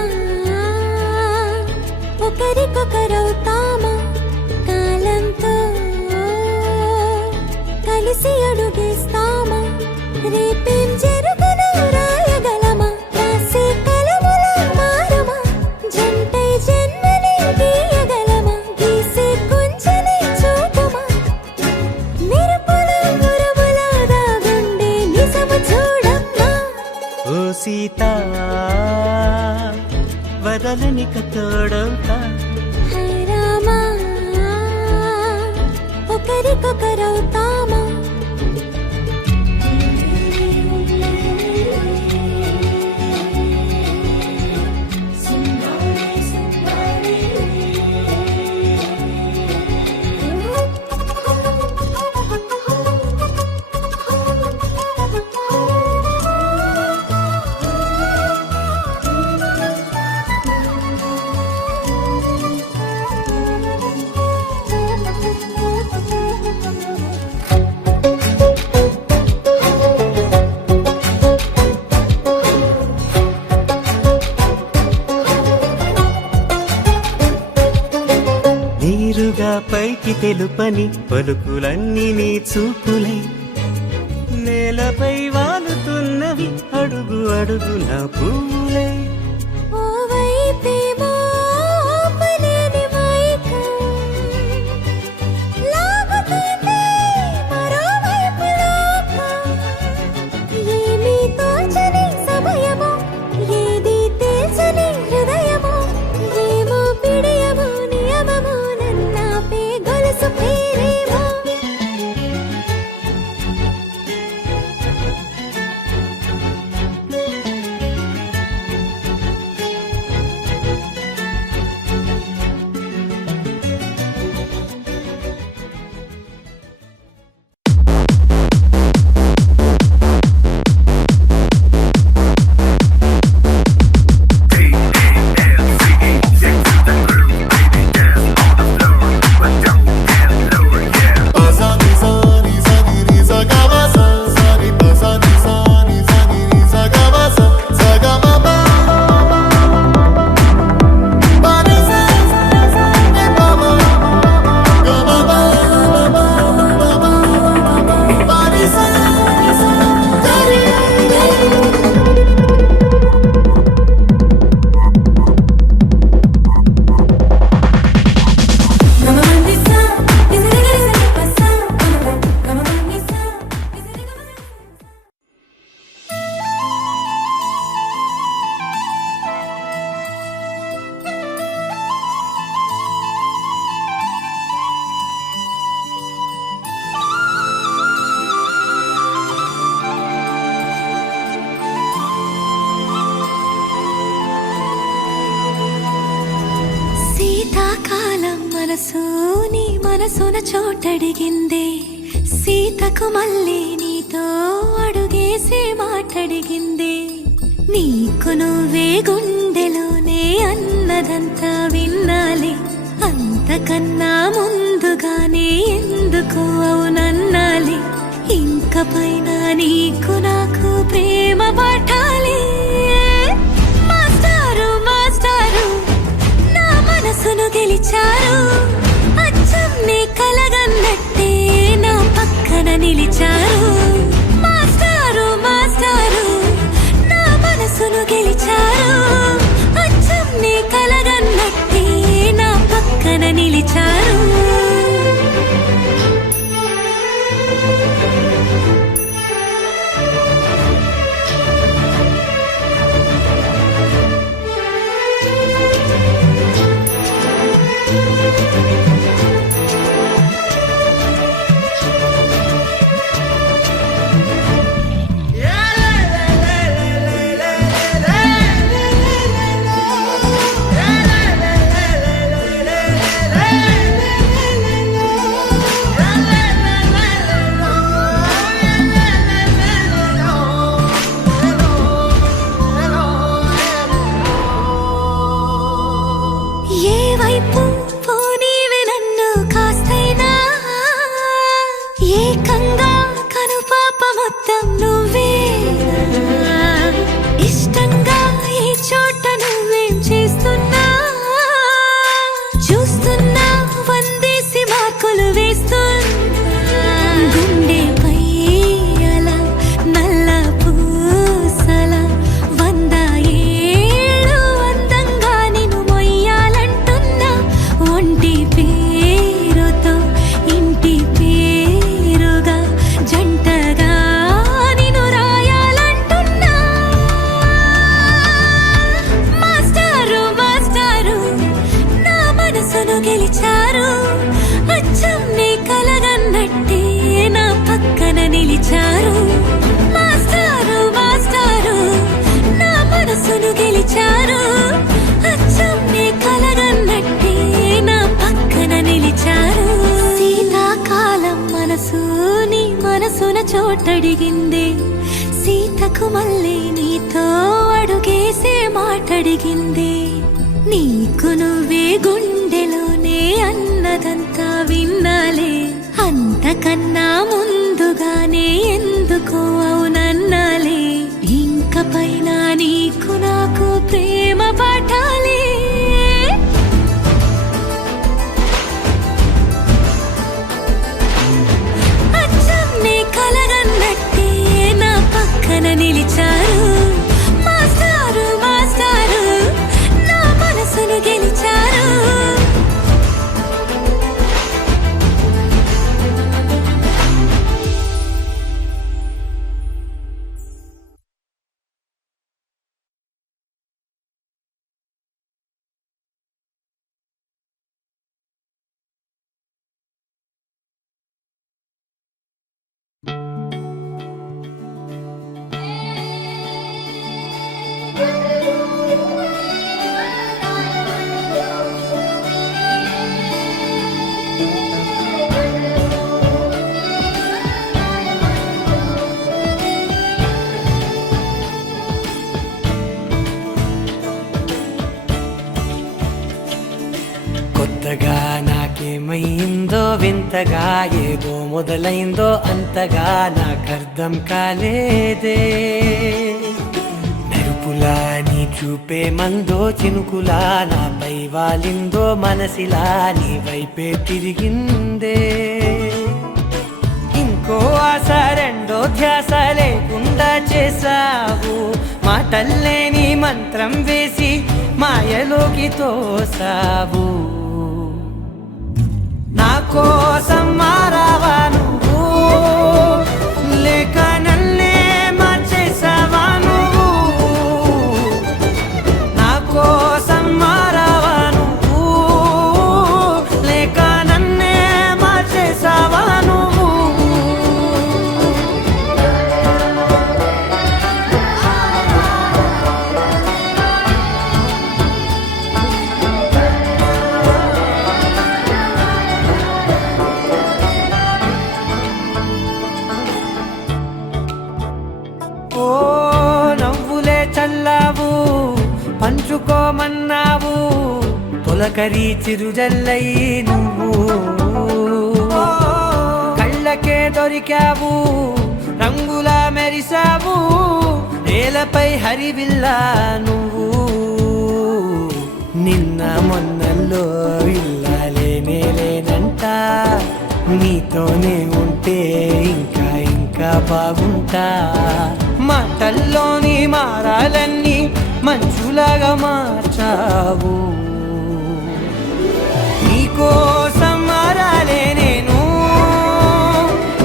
ఒకరికొకరవుతామా కాలంతో కలిసి అడుగేస్తామా రేపేం జరుగునో రాయగలమా రాసే కలముల మారమా జంటై జన్మని గీయగలమా గీసే కొంచెని చూపుమా మెరుపుల మురముల దాగుండే నిజము చూడమ్మా ఓ సీత వదలనిక తోడవుతా హై రామా ఒకరికొకరవుతామా ఇంకా పైకి తెలుపని పలుకులన్నీ నీ చూపులై నేలపై వాలుతున్నవి అడుగు అడుగు నా పూలై ఓ వైపేమో ఆపలేని మైకం లాగుతుంది మరోవైపు లోకం ఏమీ తోచని సమయమో ఏది తేల్చని హృదయమో ఏమో పిడియమో నియమమో నన్నాపే గొలుసు పేరేమో శీతాకాలం మనసు నీ మనసున చోటడిగిందే సీతకు మళ్ళీ నీతో అడుగేసే మాటడిగిందే నీకు నువ్వే గుండెలోనే అన్నదంతా విన్నాలే అంతకన్నా ముందుగానే ఎందుకు అవునన్నాలే ఇంక పైన నీకు నాకు ప్రేమ పాఠాలే మాస్టారు మాస్టారు నా మనసును గెలిచారు అచ్చం నీ కలగన్నట్టే నా పక్కన నిలిచారు మాస్టారు మాస్టారు నా మనసును గెలిచారు అచ్చం నీ కలగన్నట్టే నా పక్కన నిలిచారు ఏ వైపు పోనీవి నన్ను కాస్తైనా ఏకంగా కనుపాప మొత్తం నువ్వే ఇష్టంగా ఈ చోట నువ్వేం చేస్తున్నా చూస్తున్నా వందేసి మార్కులు వేస్తున్నా గుండెపై అలా నల్ల పూసల 100 ఏళ్ళు అందంగా నిన్ను మొయ్యాలంటున్నా ఒంటి పేరుతో ఇంటి పేరుగా జంటగా నిన్ను రాయాలంటున్నా మాస్టారు మాస్టారు నా మనసును గెలిచారు అచ్చం నీ కలగన్నట్టే నా పక్కన నిలిచారు మాస్టారు మాస్టారు నా మనసును గెలిచారు అచ్చం నీ కలగన్నట్టే నా పక్కన నిలిచారు శీతాకాలం మనసు నీ మనసున చోటడిగిందే సీతకు మళ్ళీ నీతో అడుగేసే మాటడిగిందే నీకు నువ్వే గుండెలోనే అన్నదంతా విన్నాలే అంతకన్నా ముందుగానే ఎందుకు అవునన్నాలే ఇంక పైన నీకు నాకు ప్రేమ పాఠాలే కొత్తగా నాకేమైందో వింతగా ఏదో మొదలైందో అంతగా నాకర్థం కాలేదే మెరుపులా నీ చూపే మందో చినుకులా నాపై వాలిందో మనసిలా నీ వైపే తిరిగిందే ఇంకో ఆశ రెండో ధ్యాస లేకుండా చేసావు మాటల్లే నీ మంత్రం వేసి మాయలోకి తోసావు నా కోసం మారావా నువ్వు లేక నన్నే మార్చేసావా నువ్వు నా కోసం మారావా నువ్వు లేక నన్నే మార్చేసావా నువ్వు ఓ నవ్వులే చల్లావు పంచుకోమన్నావు తొలకరి చిరుజల్లై నువ్వు కళ్ళకే దొరికావు రంగులా మెరిసావు నేలపై హరివిల్లా నువ్వు నిన్న మొన్నల్లో ఇల్లాలేనే లేనంట నీతోనే ఉంటే ఇంకా ఇంకా బాగుంటా మాటల్లోని మారాలన్నీ మంచులాగా మార్చావు నీకోసం మారాలే నేను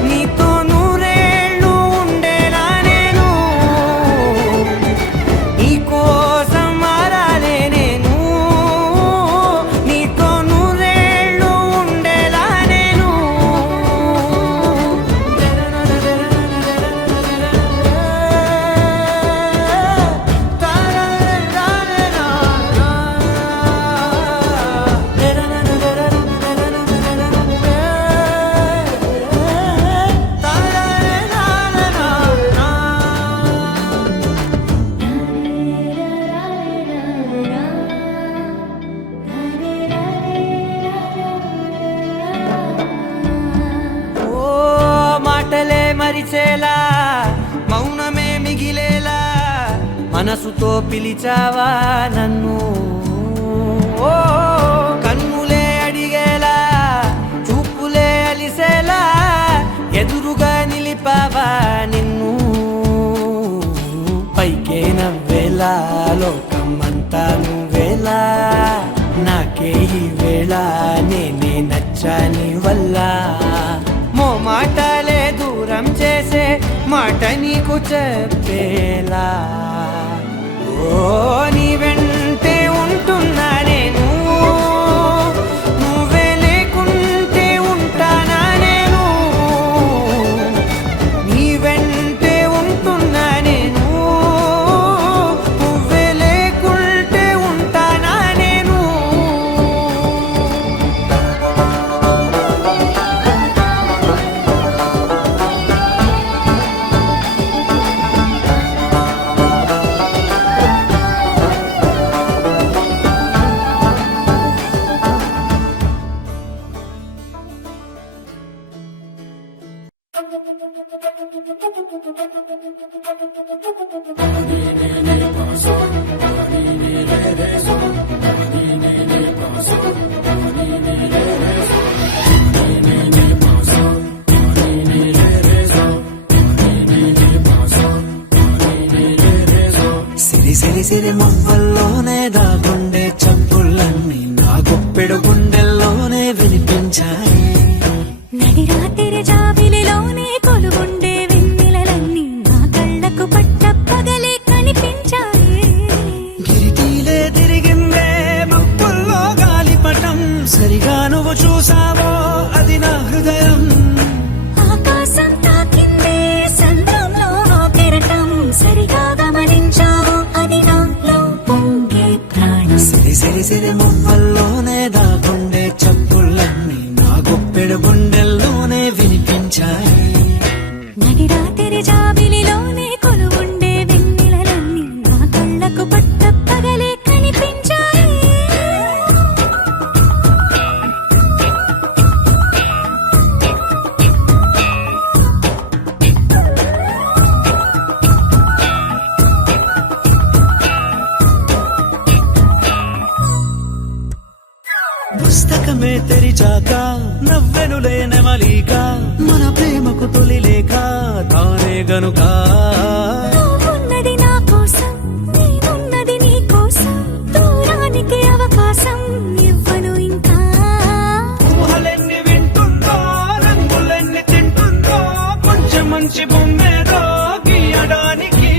నీతో నూరేళ్ళు ఉండేలా నేను నీకోసం మారాలే నేను నీతో నూరేళ్ళు ఉండేలా నేను ఓ మాటలే మరిచేలా మౌనమే మిగిలేలా మనసుతో పిలిచావా నన్ను ఓ కన్నులే అడిగేలా చూపులే అలిసేలా ఎదురుగా నిలిపావా నిన్ను పైకే నవ్వేలా లోకమంతా నువ్వేలా నాకే ఈ వేళ నేనే నచ్చాని వల్ల మాటలే దూరం చేసే మాట నీకు చెప్పేలా ఓ నీ వెంటే ఉంటున్నా నేను నువ్వే లేకుంటే ఉంటానా నేను నీ వెంటే ఉంటున్నా నేను నువ్వే లేకుంటే ఉంటానా నేను సిరి సిరి సిరి మొవ్వల్లోనే దాగుండే చప్పుళ్ళన్నీ నా గుప్పెడు గుండెల్లోనే వినిపించాయి నడి రాత్రి జాబిలిలోనే కొలుగుండే వెన్నెలలన్నీ నా కళ్ళకు పట్ట పగలే కనిపించాయి గిరిటీలే తిరిగిందే మబ్బుల్లో గాలిపటం సరిగా నువ్వు చూసావో అది నా హృదయం ఆకాశం తాకిందే సంద్రంలో కెరటం సరిగా గమనించావు అది నాలో పొంగే ప్రాణం సిరి సిరి సిరి మొవ్వల్లోనే దాగుండే చప్పుళ్ళన్నీ నా గుప్పెడు గుండెల్లోనే వినిపించాయి నడి రాత్రి జాబిలిలోనే కొలువుండే వెన్నెలలన్నీ నా కళ్ళకు పట్ట పగలే కనిపించాయి తెరిచాక నవ్వెనులే నెమలిక మన ప్రేమకు తొలి లేక తానే గనుక నువ్వున్నది నా కోసం నేనున్నది నీ కోసం దూరానికి అవకాశం ఇవ్వను ఇంకా ఊహలెన్ని వింటుందో రంగులెన్ని తింటుందో కొంచెం మంచి బొమ్మేదో గీయడానికి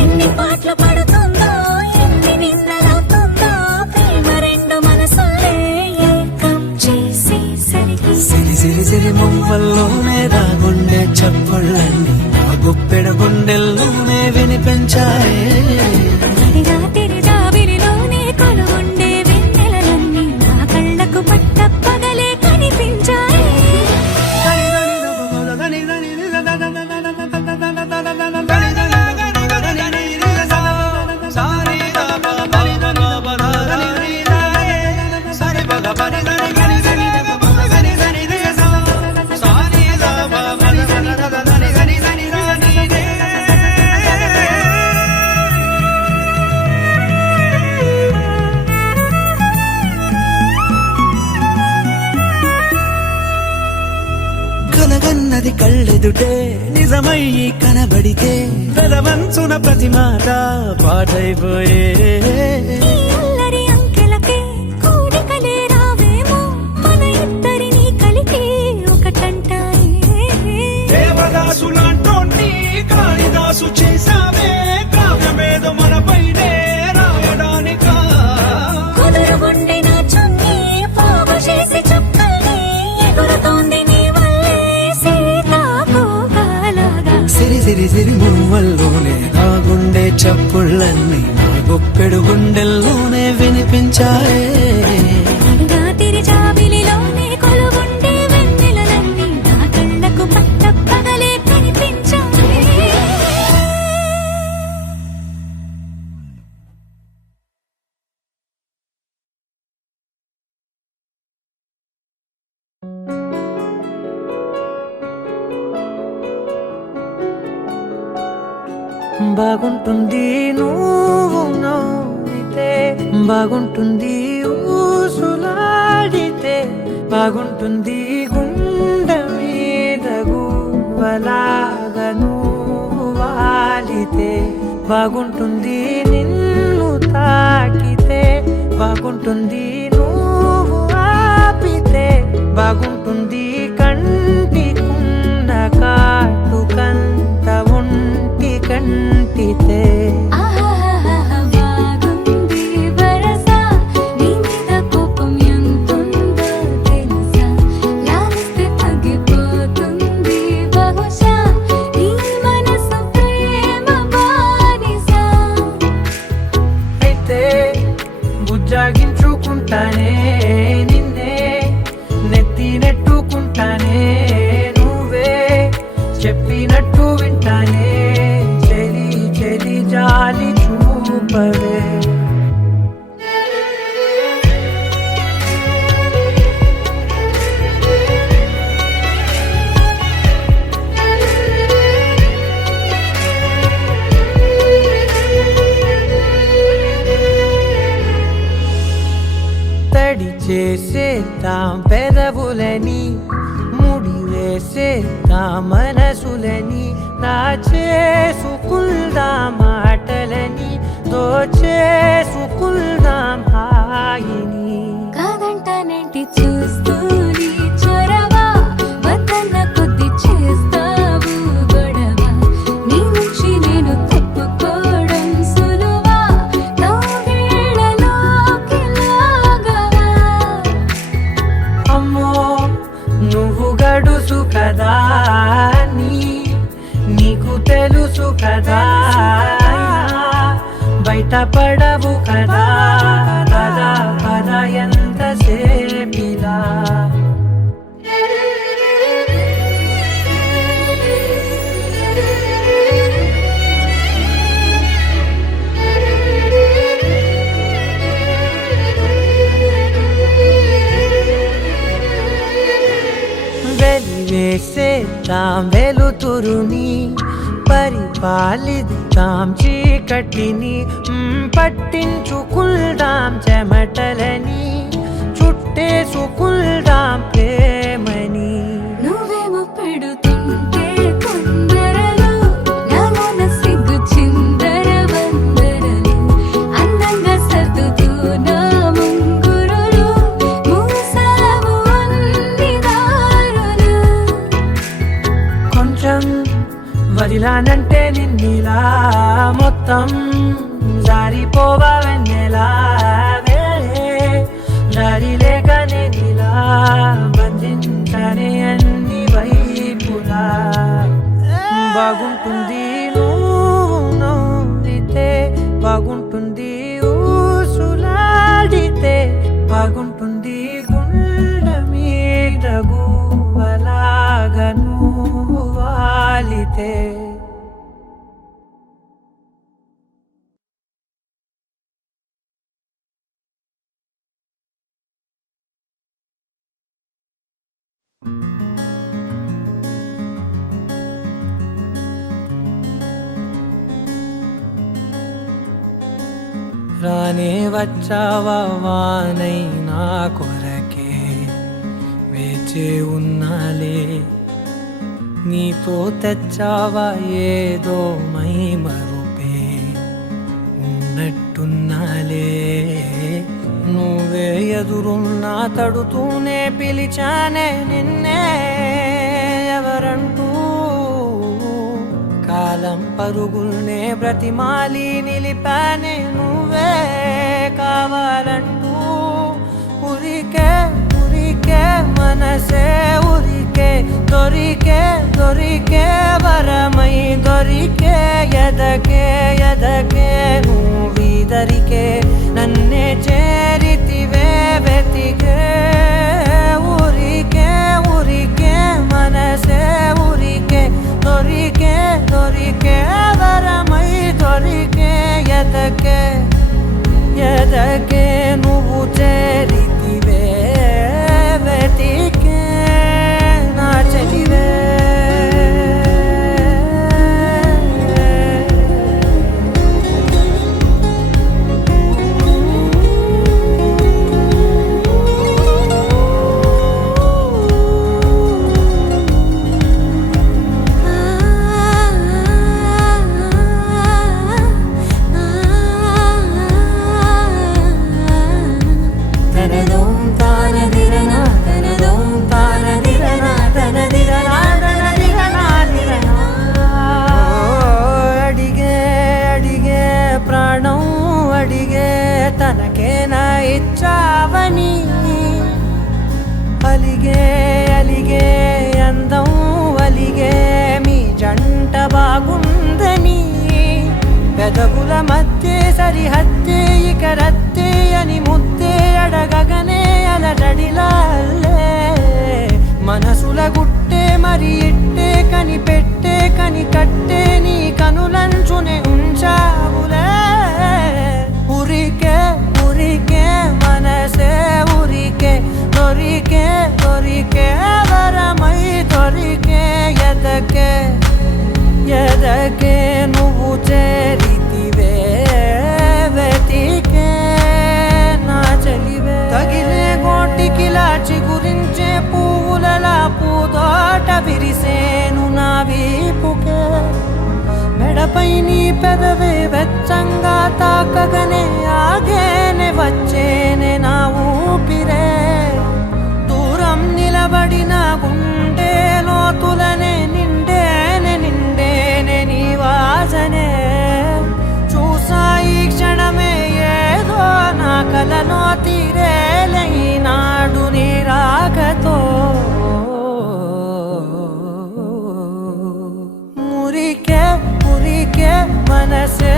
ఎన్ని పాటలు పడుతుందో ఎన్ని నిందలవుతుందో ప్రేమ రెండు మనసులే ఏకం చేసేసరికి సిరి సిరి సిరి మువ్వల్లోనే దాగుండే చప్పుళ్ళన్నీ నా గుప్పెడ గుండెల్లోనే వినిపించాయే రాత్రి జాబిలిలోనే కొలువుండే వెన్నెలలన్నీ నా కళ్ళకు పట్టపగలే కనిపించాయి కలగన్నది కళ్ళెదుటే నిజమయ్యి కనబడితే పెదవంచున ప్రతి మాట పాటైపోయే ఈ అల్లరి అంకెలకే కూడికలే రావేమో మన ఇద్దరిని కలిపి ఒకటంటాయే దేవదాసులాంటోండి కాళిదాసు చేసావే కావ్యమేదో మనపైనే రాయడానికా కుదురుగుండె నా చున్నీ పోగు చేసి చుక్కల్ని ఎగురుతోంది నీ వల్లే సీతాకోకలాగా సిరి సిరి సిరి మువ్వల్లోనే దాగుండే చప్పుళ్ళన్నీ నా గుప్పెడు గుండెల్లోనే వినిపించాయే రాత్రి జాబిలిలోనే కొలువుండే వెన్నెలలన్నీ నా కళ్ళకు పట్టపగలే కనిపించాయి బాగుంటుంది నువ్వు నవ్వితే బాగుంటుంది ఊసులాడితే బాగుంటుంది గుండె మీద గువ్వలాగా నువ్వు వాలితే బాగుంటుంది నిన్ను తాకితే బాగుంటుంది నువ్వు ఆపితే బాగుంటుంది కంటికున్న కాటుకంత ఒంటి కంటితే బాగుంది వరస నీ మీద కోపం ఎంతుందో తెలుసా లాలిస్తే తగ్గిపోతుంది బహుశా నీ మనసు ప్రేమ బానిస అయితే బుజ్జాగించుకుంటానే నిన్నే నెత్తి నెట్టుకుంటానే నువ్వే చెప్పినట్టు వింటానే చెలి చెలి జాలి చూపవే తడి చేసేద్దాం పెదవులని ముడి వేసేద్దాం మనసులని నా చేసుకుందాం మాటలని దోచేసుకుందాం హాయిని కాదంటానేంటి చూస్తూని చొరవ వద్దన్న కొద్ది చేస్తావు గొడవ నీ నుంచి నేను తప్పుకోవడం సులువా నవ్వేళ్ళలోకి లాగవా అమ్మో నువ్వు గడుసు కదా నీకు తెలుసు కదా బయట పడవు కదా పద పద ఎంతసేపిలా వెలివేసేద్దాం వెలుతురుని పరిపాలిద్దాం చీకటిని పట్టించుకుందాం చెమటలని చుట్టే చేసుకుందాం ప్రేమని. నువ్వేమో పెడుతుంటే కొందరలు నాలోన సిగ్గు చిందర వందరలు అందంగా సర్దుతూ నా ముంగురులు మూసావు అన్ని దారులు. కొంచెం వదిలానంటే నిన్నిలా మొత్తం జారిపోవా వెన్నెలా జారి లేక నేనిలా బంధించనే అన్ని వైపులా. బాగుంటుంది నువ్వు నవ్వితే, బాగుంటుంది ఊసులాడితే, బాగుంటుంది గుండె మీద గువ్వలాగా నువ్వు వాలితే. రానే వచ్చావా వానై నా కొరకే వేచి ఉన్నాలే. నీతో తెచ్చావా ఏదో మై మరుపే ఉన్నట్టున్నాలే. నువ్వే ఎదురున్నా తడుతూనే పిలిచానే నిన్నే ఎవరంటూ. కాలం పరుగుల్నే బ్రతిమాలి నిలిపానే నువ్వే కావాలంటూ. ఉరికే ఉరికే మనసే ఉరికే దొరికే దొరికే వరమై దొరికే ఎదకే ఎదకే నువ్విదరికే నన్నే చేరితివే వెతికే. ఉరికే ఉరికే మనసే ఉరికే దొరికే దొరికే వరమై దొరికే ఎదకే ఎదకే నువ్వు చేరితివే వెతికే నా చెలివే. తనకేనా ఇచ్చావని అలిగే అలిగే అందం అలిగే మీ జంట బాగుందని. పెదవుల మధ్య సరిహద్దే ఇక రద్దే అని ముద్దే అడగగనే అలజడిలాల్లే. మనసుల గుట్టే మరి ఇట్టే కనిపెట్టే కని కట్టే నీ కనులంచునే ఉంచావులే. ఉరికే ఉరికే మనసే ఉరికే దొరికే దొరికే వరమై దొరికే ఎదకే ఎదకే నువ్వు చేరితివే వెతికే నా చెలివే. తగిలే గోటికిలా చిగురించే పువ్వులలా పూదోట విరిసేను నా వీపుకే. మెడపై నీ పెదవే వెచ్చంగా తాకగనే ఆగేనే వచ్చేనే నా ఊపిరే. దూరం నిలబడిన గుండె లోతులనే నిండేనే నిండేనే నీ వాసనే. చూసా ఈ క్షణమే ఏదో నా కలలో తీరేలే ఈనాడు నీ రాకతో. ఉరికే ఉరికే మనసే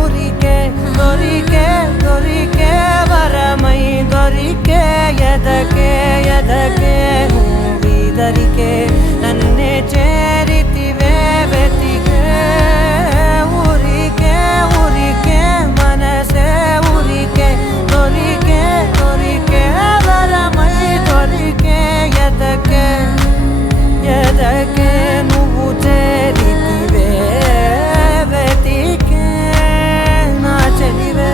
ఉరికే దొరికే దొరికే వరమై దొరికే ఎదకే ఎదకే నువ్విదరికే నన్నే చేరితివే వెతికే. ఉరికే ఉరికే మనసే ఉరికే దొరికే దొరికే వరమై దొరికే ఎదకే ఎదకే నువ్వు చేరితివే వెతికే నా చెలివే.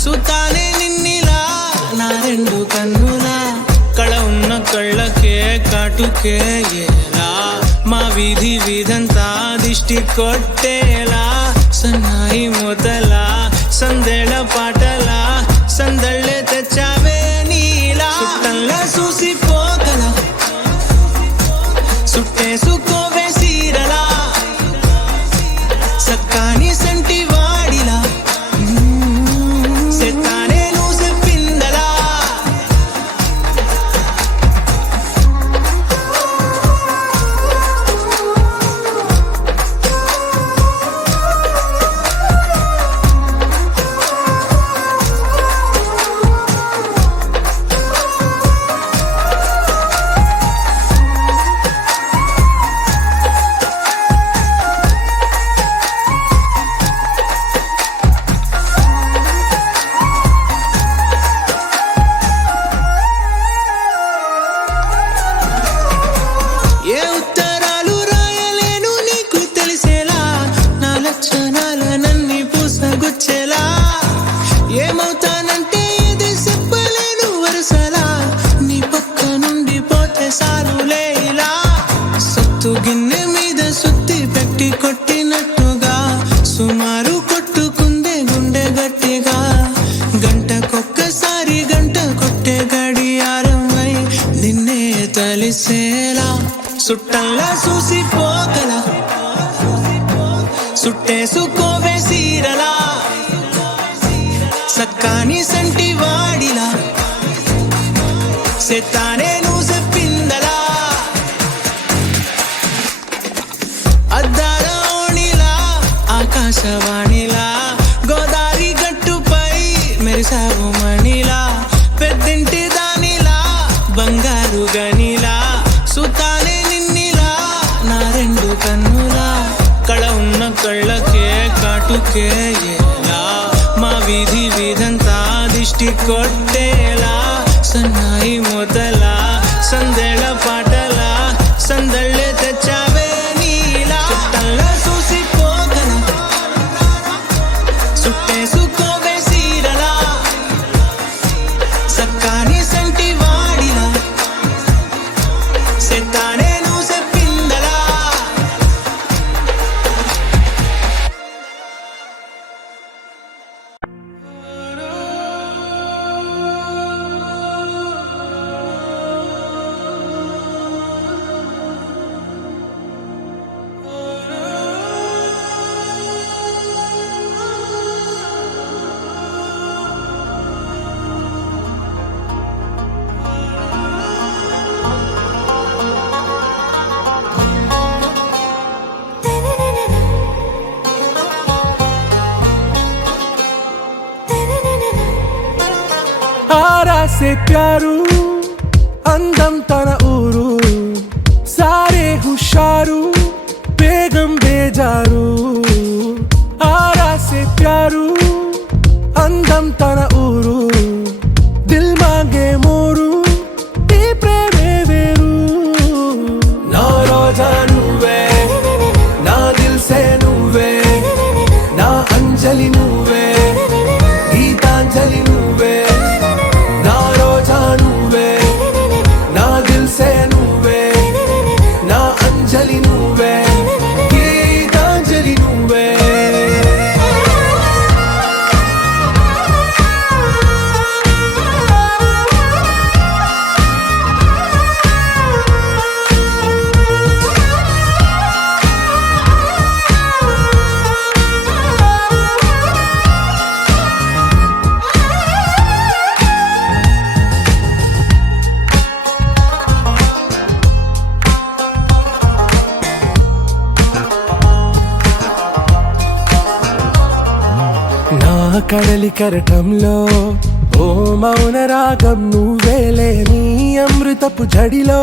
సుతానే నిన్నిలా నా రెండు కన్నులా కళ ఉన్న కళ్ళకే కాటుకే ఎలా మా వీధి వీధంతా దిష్టి కొట్టేలా సన్నాయి మొదలా సందేళ పాటలా సందళ్ళే తెచ్చావే నీలా చుట్టంలా చూసిపోగల సుట్టేసుకోవే సీరలా సక్కాని సంటి వాడిలా సెత్తానే నువ్వు చెప్పిందలా ఏ ఉత్తరాలు రాయలేను నీకు తెలిసేలా నా లక్షణాలనన్నీ పూసగుచ్చేలా ఏమవుతానంటే ఇది చెప్పలేను వరుసలా నీ పక్క నుండి పోతే సారులే ఇలా సత్తు గిన్నె మీద సుత్తి పెట్టి కొట్టినట్టుగా సుమారు కొట్టుకుందే గుండె గట్టిగా గంటకొక్కసారి గంట కొట్టే గడియారమై నిన్నే తలిసేలా సుట్టంలా చూసిపోగల సుట్టేసుకోవే సీరలా సక్కాని సంటి వాడిలా సెత్తానే నువ్వు చెప్పిందలా అద్దాల ఓణిలా ఆకాశవాణిలా గోదారి గట్టుపై మెరిసావు మణిలా పెద్దింటి దానిలా బంగారు గనిలా సుతానే నిన్నిలా నా రెండు కన్నులా కళ ఉన్న కళ్ళకే కాటుకే ఎలా మా వీధి వీధంతా దిష్టి కొట్టేలా సన్నాయి మొదలా సందేళ పాటలా సందళ్ళే తెచ్చావే నీలా చుట్టంలా చూసిపోగల సుట్టేసుకోవే సీరలా సక్కాని సంటి వాడిలా సెత్తానే నువ్వు చెప్పిందలా ఆరాసే ప్యారు అందం తన ఊరు సారే హుషారు బేగం బేజారు ఆరాసే ప్యారు అందం తన ఊరు దిల్ మాంగే మోరు ఈ ప్రేమే వేరు నా రోజా నువ్వే నా దిల్ సే నువ్వే నా అంజలి నువ్వే గీతాంజలి నువ్వే నా రోజా నువ్వే నా దిల్ సే నువ్వే నా అంజలి నువ్వే గీతాంజలి నువ్వే కడలి కరటంలో ఓ మౌన రాగం నువ్వేలే నీ అమృతపు జడిలో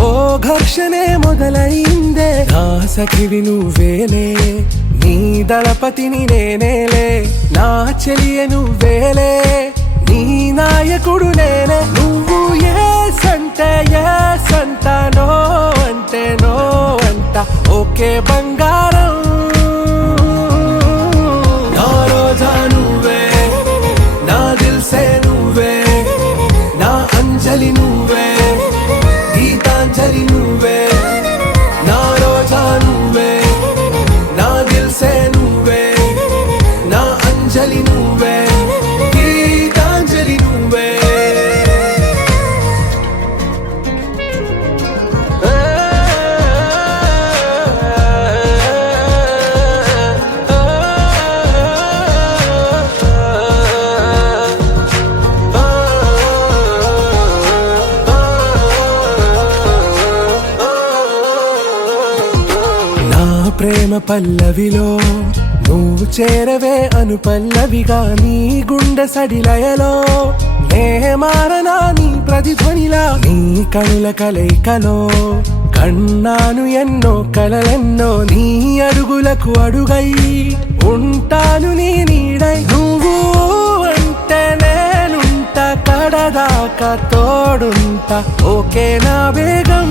ఓ ఘర్షణే మొదలైందే నా సఖివి నువ్వేలే నీ దళపతిని నేనేలే నా చెలియ నువ్వేలే నీ నాయకుడు నేనే నువ్వు ఏ సంట నో అంటే నో అంట ఓకే బంగారం నా రోజా నువ్వే పల్లవిలో నువ్వు చేరవే అను పల్లవిగా నీ గుండె సడిలయలో నే మారనా నీ ప్రతిధ్వనిలా నీ కనుల కలయికలో కన్నాను ఎన్నో కలలెన్నో నీ అడుగులకు అడుగై ఉంటాను నీ నీడై నువ్వు అంటే నేనుంట కడదాకా తోడుంటా ఓకే నా బేగం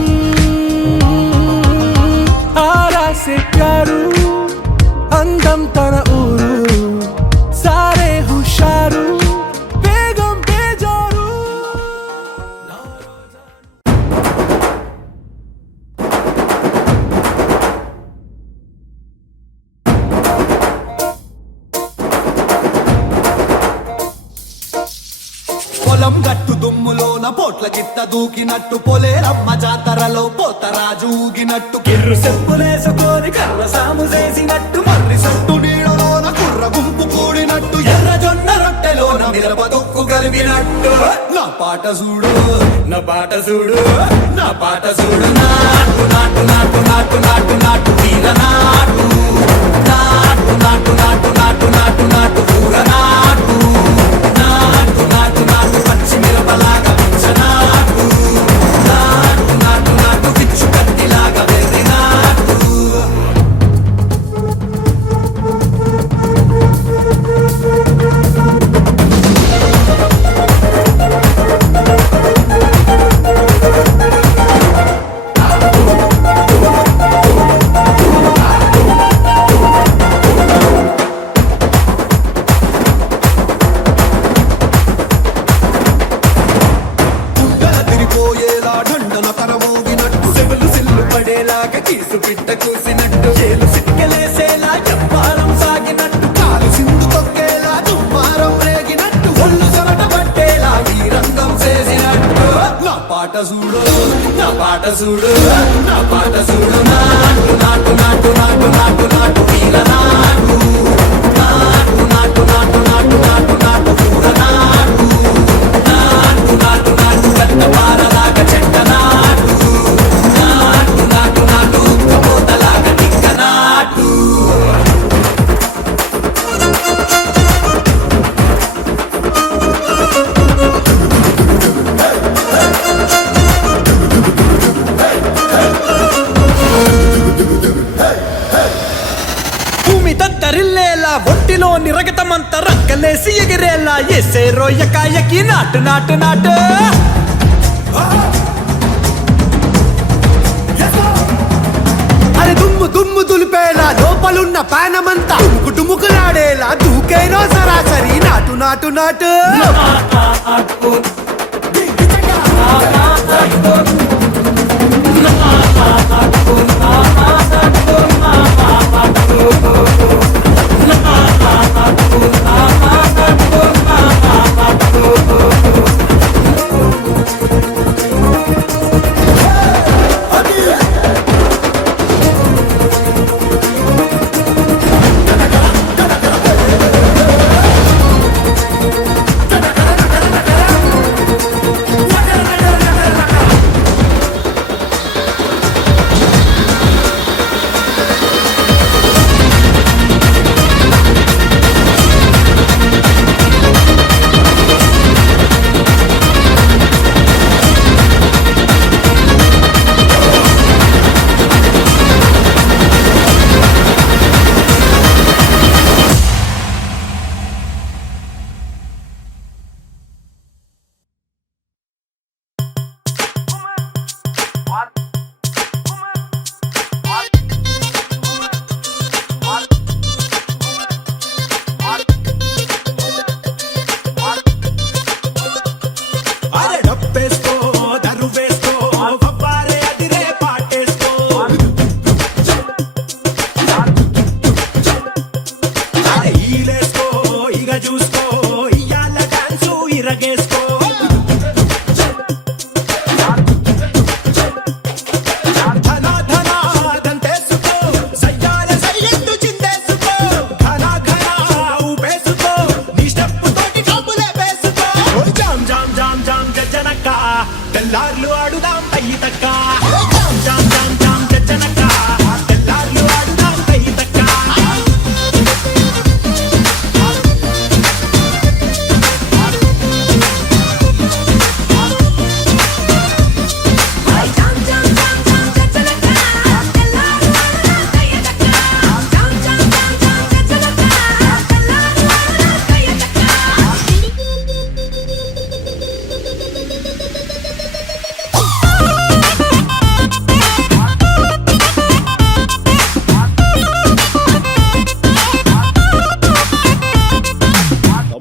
ఆరా సే ప్యారు అందం తన ఊరు సారే హుషారు బేగం బేజారు పొలం గట్టు దుమ్ములోన పోట్ల గిట్ట దూకినట్టు పొలేరమ్మ జాతరలో పోతరాజు ఊగినట్టు కిర్రు చెప్పులేసుకొని కర్ర సాము చేసినట్టు మర్రి సొట్టు నీడలోన కుర్ర గుంపు కూడినట్టు ఎర్ర జొన్న రొట్టెలోన మిరప దొక్కు కలిపినట్టు నా పాట చూడు నా పాట చూడు నా పాట చూడు నాటు నాటు నాటు నాటు నాటు నాటు తీర నాటు నాటు నాటు నాటు నాటు నాటు నాటు కూర నాటు నాటు నాటు నాటు పచ్చి మిరపలాగా పిచ్చనాటు నాటు నాటు నాటు పిచ్చు కత్తిలాగా వెర్రి నాటు తిరిపోయేలా దండన తరమోగినట్టు సెవెలు సిల్లు పడేలాగా కీసు పిట్ట కూసినట్టు ఏలు సిక్కలేసేలా చెప్పారం సాగినట్టు కాలు సింధు తొక్కేలా దుమ్మారం రేగినట్టు ఒళ్ళు చెమట పట్టేలా ఈ రంగం చేసినట్టు నా పాట చూడు నా పాట చూడు నా పాట చూడు నాటు నాటు నాటు నాటు నాటు నాటు వీర నాటు నాటు నాటు నాటు నాటు నాటు నాటు కూర నాటు నాటు నాటు నాటు పెద్ద పారలాగా చెట్ట నాటు నాటు నాటు నాటు కబోతలాగా తిక్క నాటు భూమి దద్దరిల్లేలా ఒంటిలో నిరగతమంత రక్కలేసి ఎగిరేలా ఎసే రోయకాయకి నాటు నాటు నాటు అరే దుమ్ము దుమ్ము దులిపేలా లోపలున్న పానమంతా డుముకులాడేలా దూకేనో సరాసరి నాటు నాటు నాటు తెల్లార్లు ఆడుదాం పై తక్క జామ్ జామ్ జామ్ జామ్ చచ్చనక్క తెల్లార్లు ఆడుదాం పై తక్క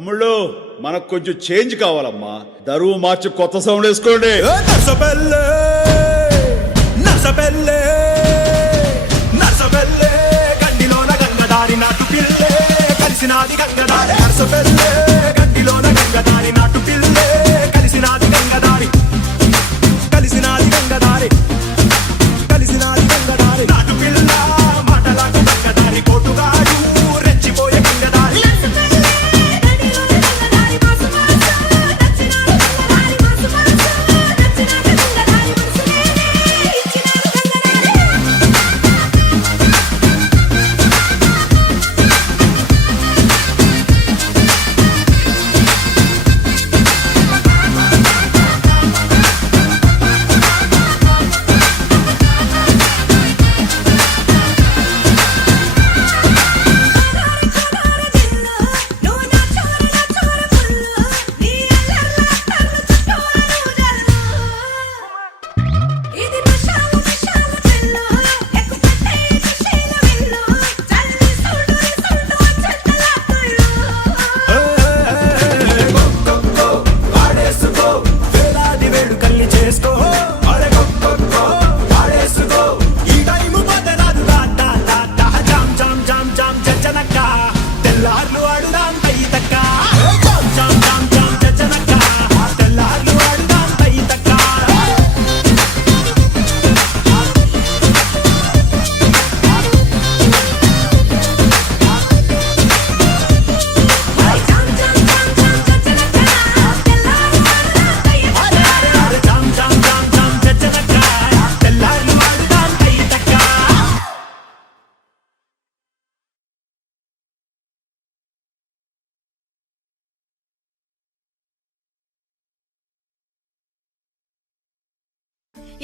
తమ్ముళ్ళు మనకు కొంచెం చేంజ్ కావాలమ్మా. దరువు మార్చి కొత్త సౌండ్ వేసుకోండి. నర్సబెల్లే నర్సబెల్లే నర్సబెల్లే గండిలోన గంగదారి నాటు పిల్లే కలిసినాది గంగదారి. నర్సబెల్లే గండిలోన గంగదారి నాటు పిల్లే కలిసినాది గంగదారి. కలిసినాది గంగదారి. కలిసినాది గంగదారి. నాటు పిల్ల మాటలాకు గంగదారి. కోటుగాడు రెచ్చిపోయే గంగదారి.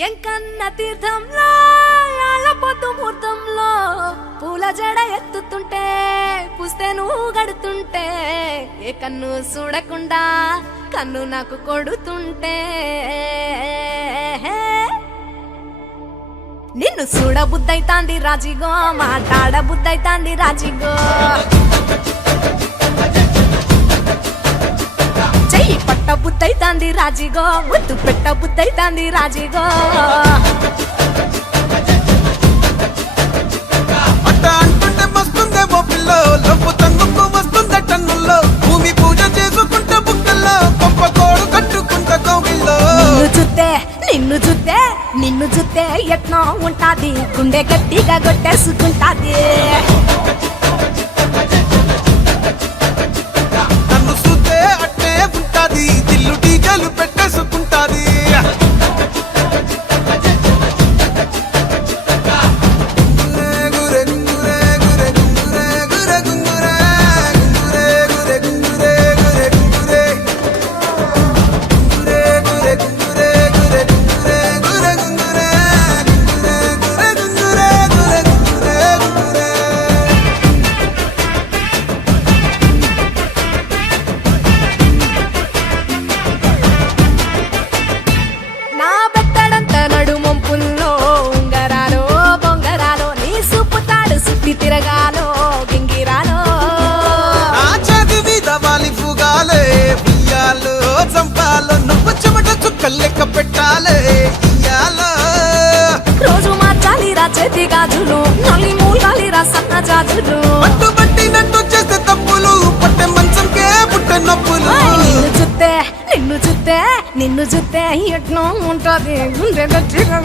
ఎంకన్న తీర్థంలో పొద్దు ముహూర్తంలో పూల జడ ఎత్తుతుంటే పుస్తే నువ్వు గడుతుంటే ఏ కన్ను చూడకుండా కన్ను నాకు కొడుతుంటే నిన్ను చూడ బుద్ధైతాంది రాజిగో మాట్లాడ బుద్ధైతాంది రాజిగో చెయ్యి పట్ట బుద్ధైతాంది రాజిగో ముద్దు పెట్ట బుద్ధైతాంది రాజిగో అట్ట అంటుంటే మస్తుందేమో పిల్లో లవ్వు తన్నుకు వస్తుందే టన్నుల్లో భూమి పూజ చేసుకుంటే బుక్కల్లో గొప్ప కోడు కట్టుకుంటే కోగిల్లో నిన్ను చూస్తే ఎట్నో ఉంటాది గుండె గట్టిగా కొట్టేసుకుంటాది నన్ను చూస్తే అట్టే ఉంటాది దిల్లు టీకలు పెట్టేసుకుంటాది తిరగాలో గింగిరాలో నా చదివి దవాలి పుగాలే బియ్యాలు చంపాలో నువ్వు చెమట చుక్కలు లెక్క పెట్టాలే ఇయ్యాలో రోజు మార్చాలి రా చేతి గాజులు నల్లి మూలాలి రా సన్న జాజులు పట్టు పట్టినట్టు చేస్తే తప్పులు పట్టే మంచంకే పుట్టే నొప్పులు నిన్ను చూస్తే ఎట్నో ఉంటది గుండె గట్టిగా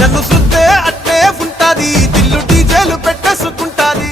నన్ను సుత్తే అట్టే ఉంటాది దిల్లు డీజేలు పెట్టేసుకుంటాది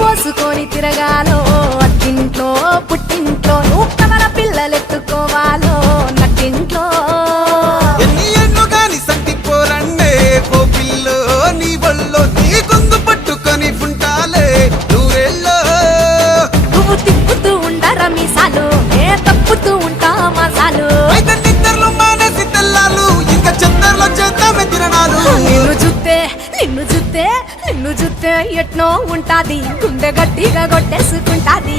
పోసుకొని తిరగాలో అట్టింట్లో పుట్టింట్లో నువ్వు కవర పిల్లలెత్తుకోవాలో నట్టింట్లో ఎన్ని చూస్తే నిన్ను చూస్తే ఎట్నో ఉంటాది గుండె గట్టిగా కొట్టేసుకుంటాది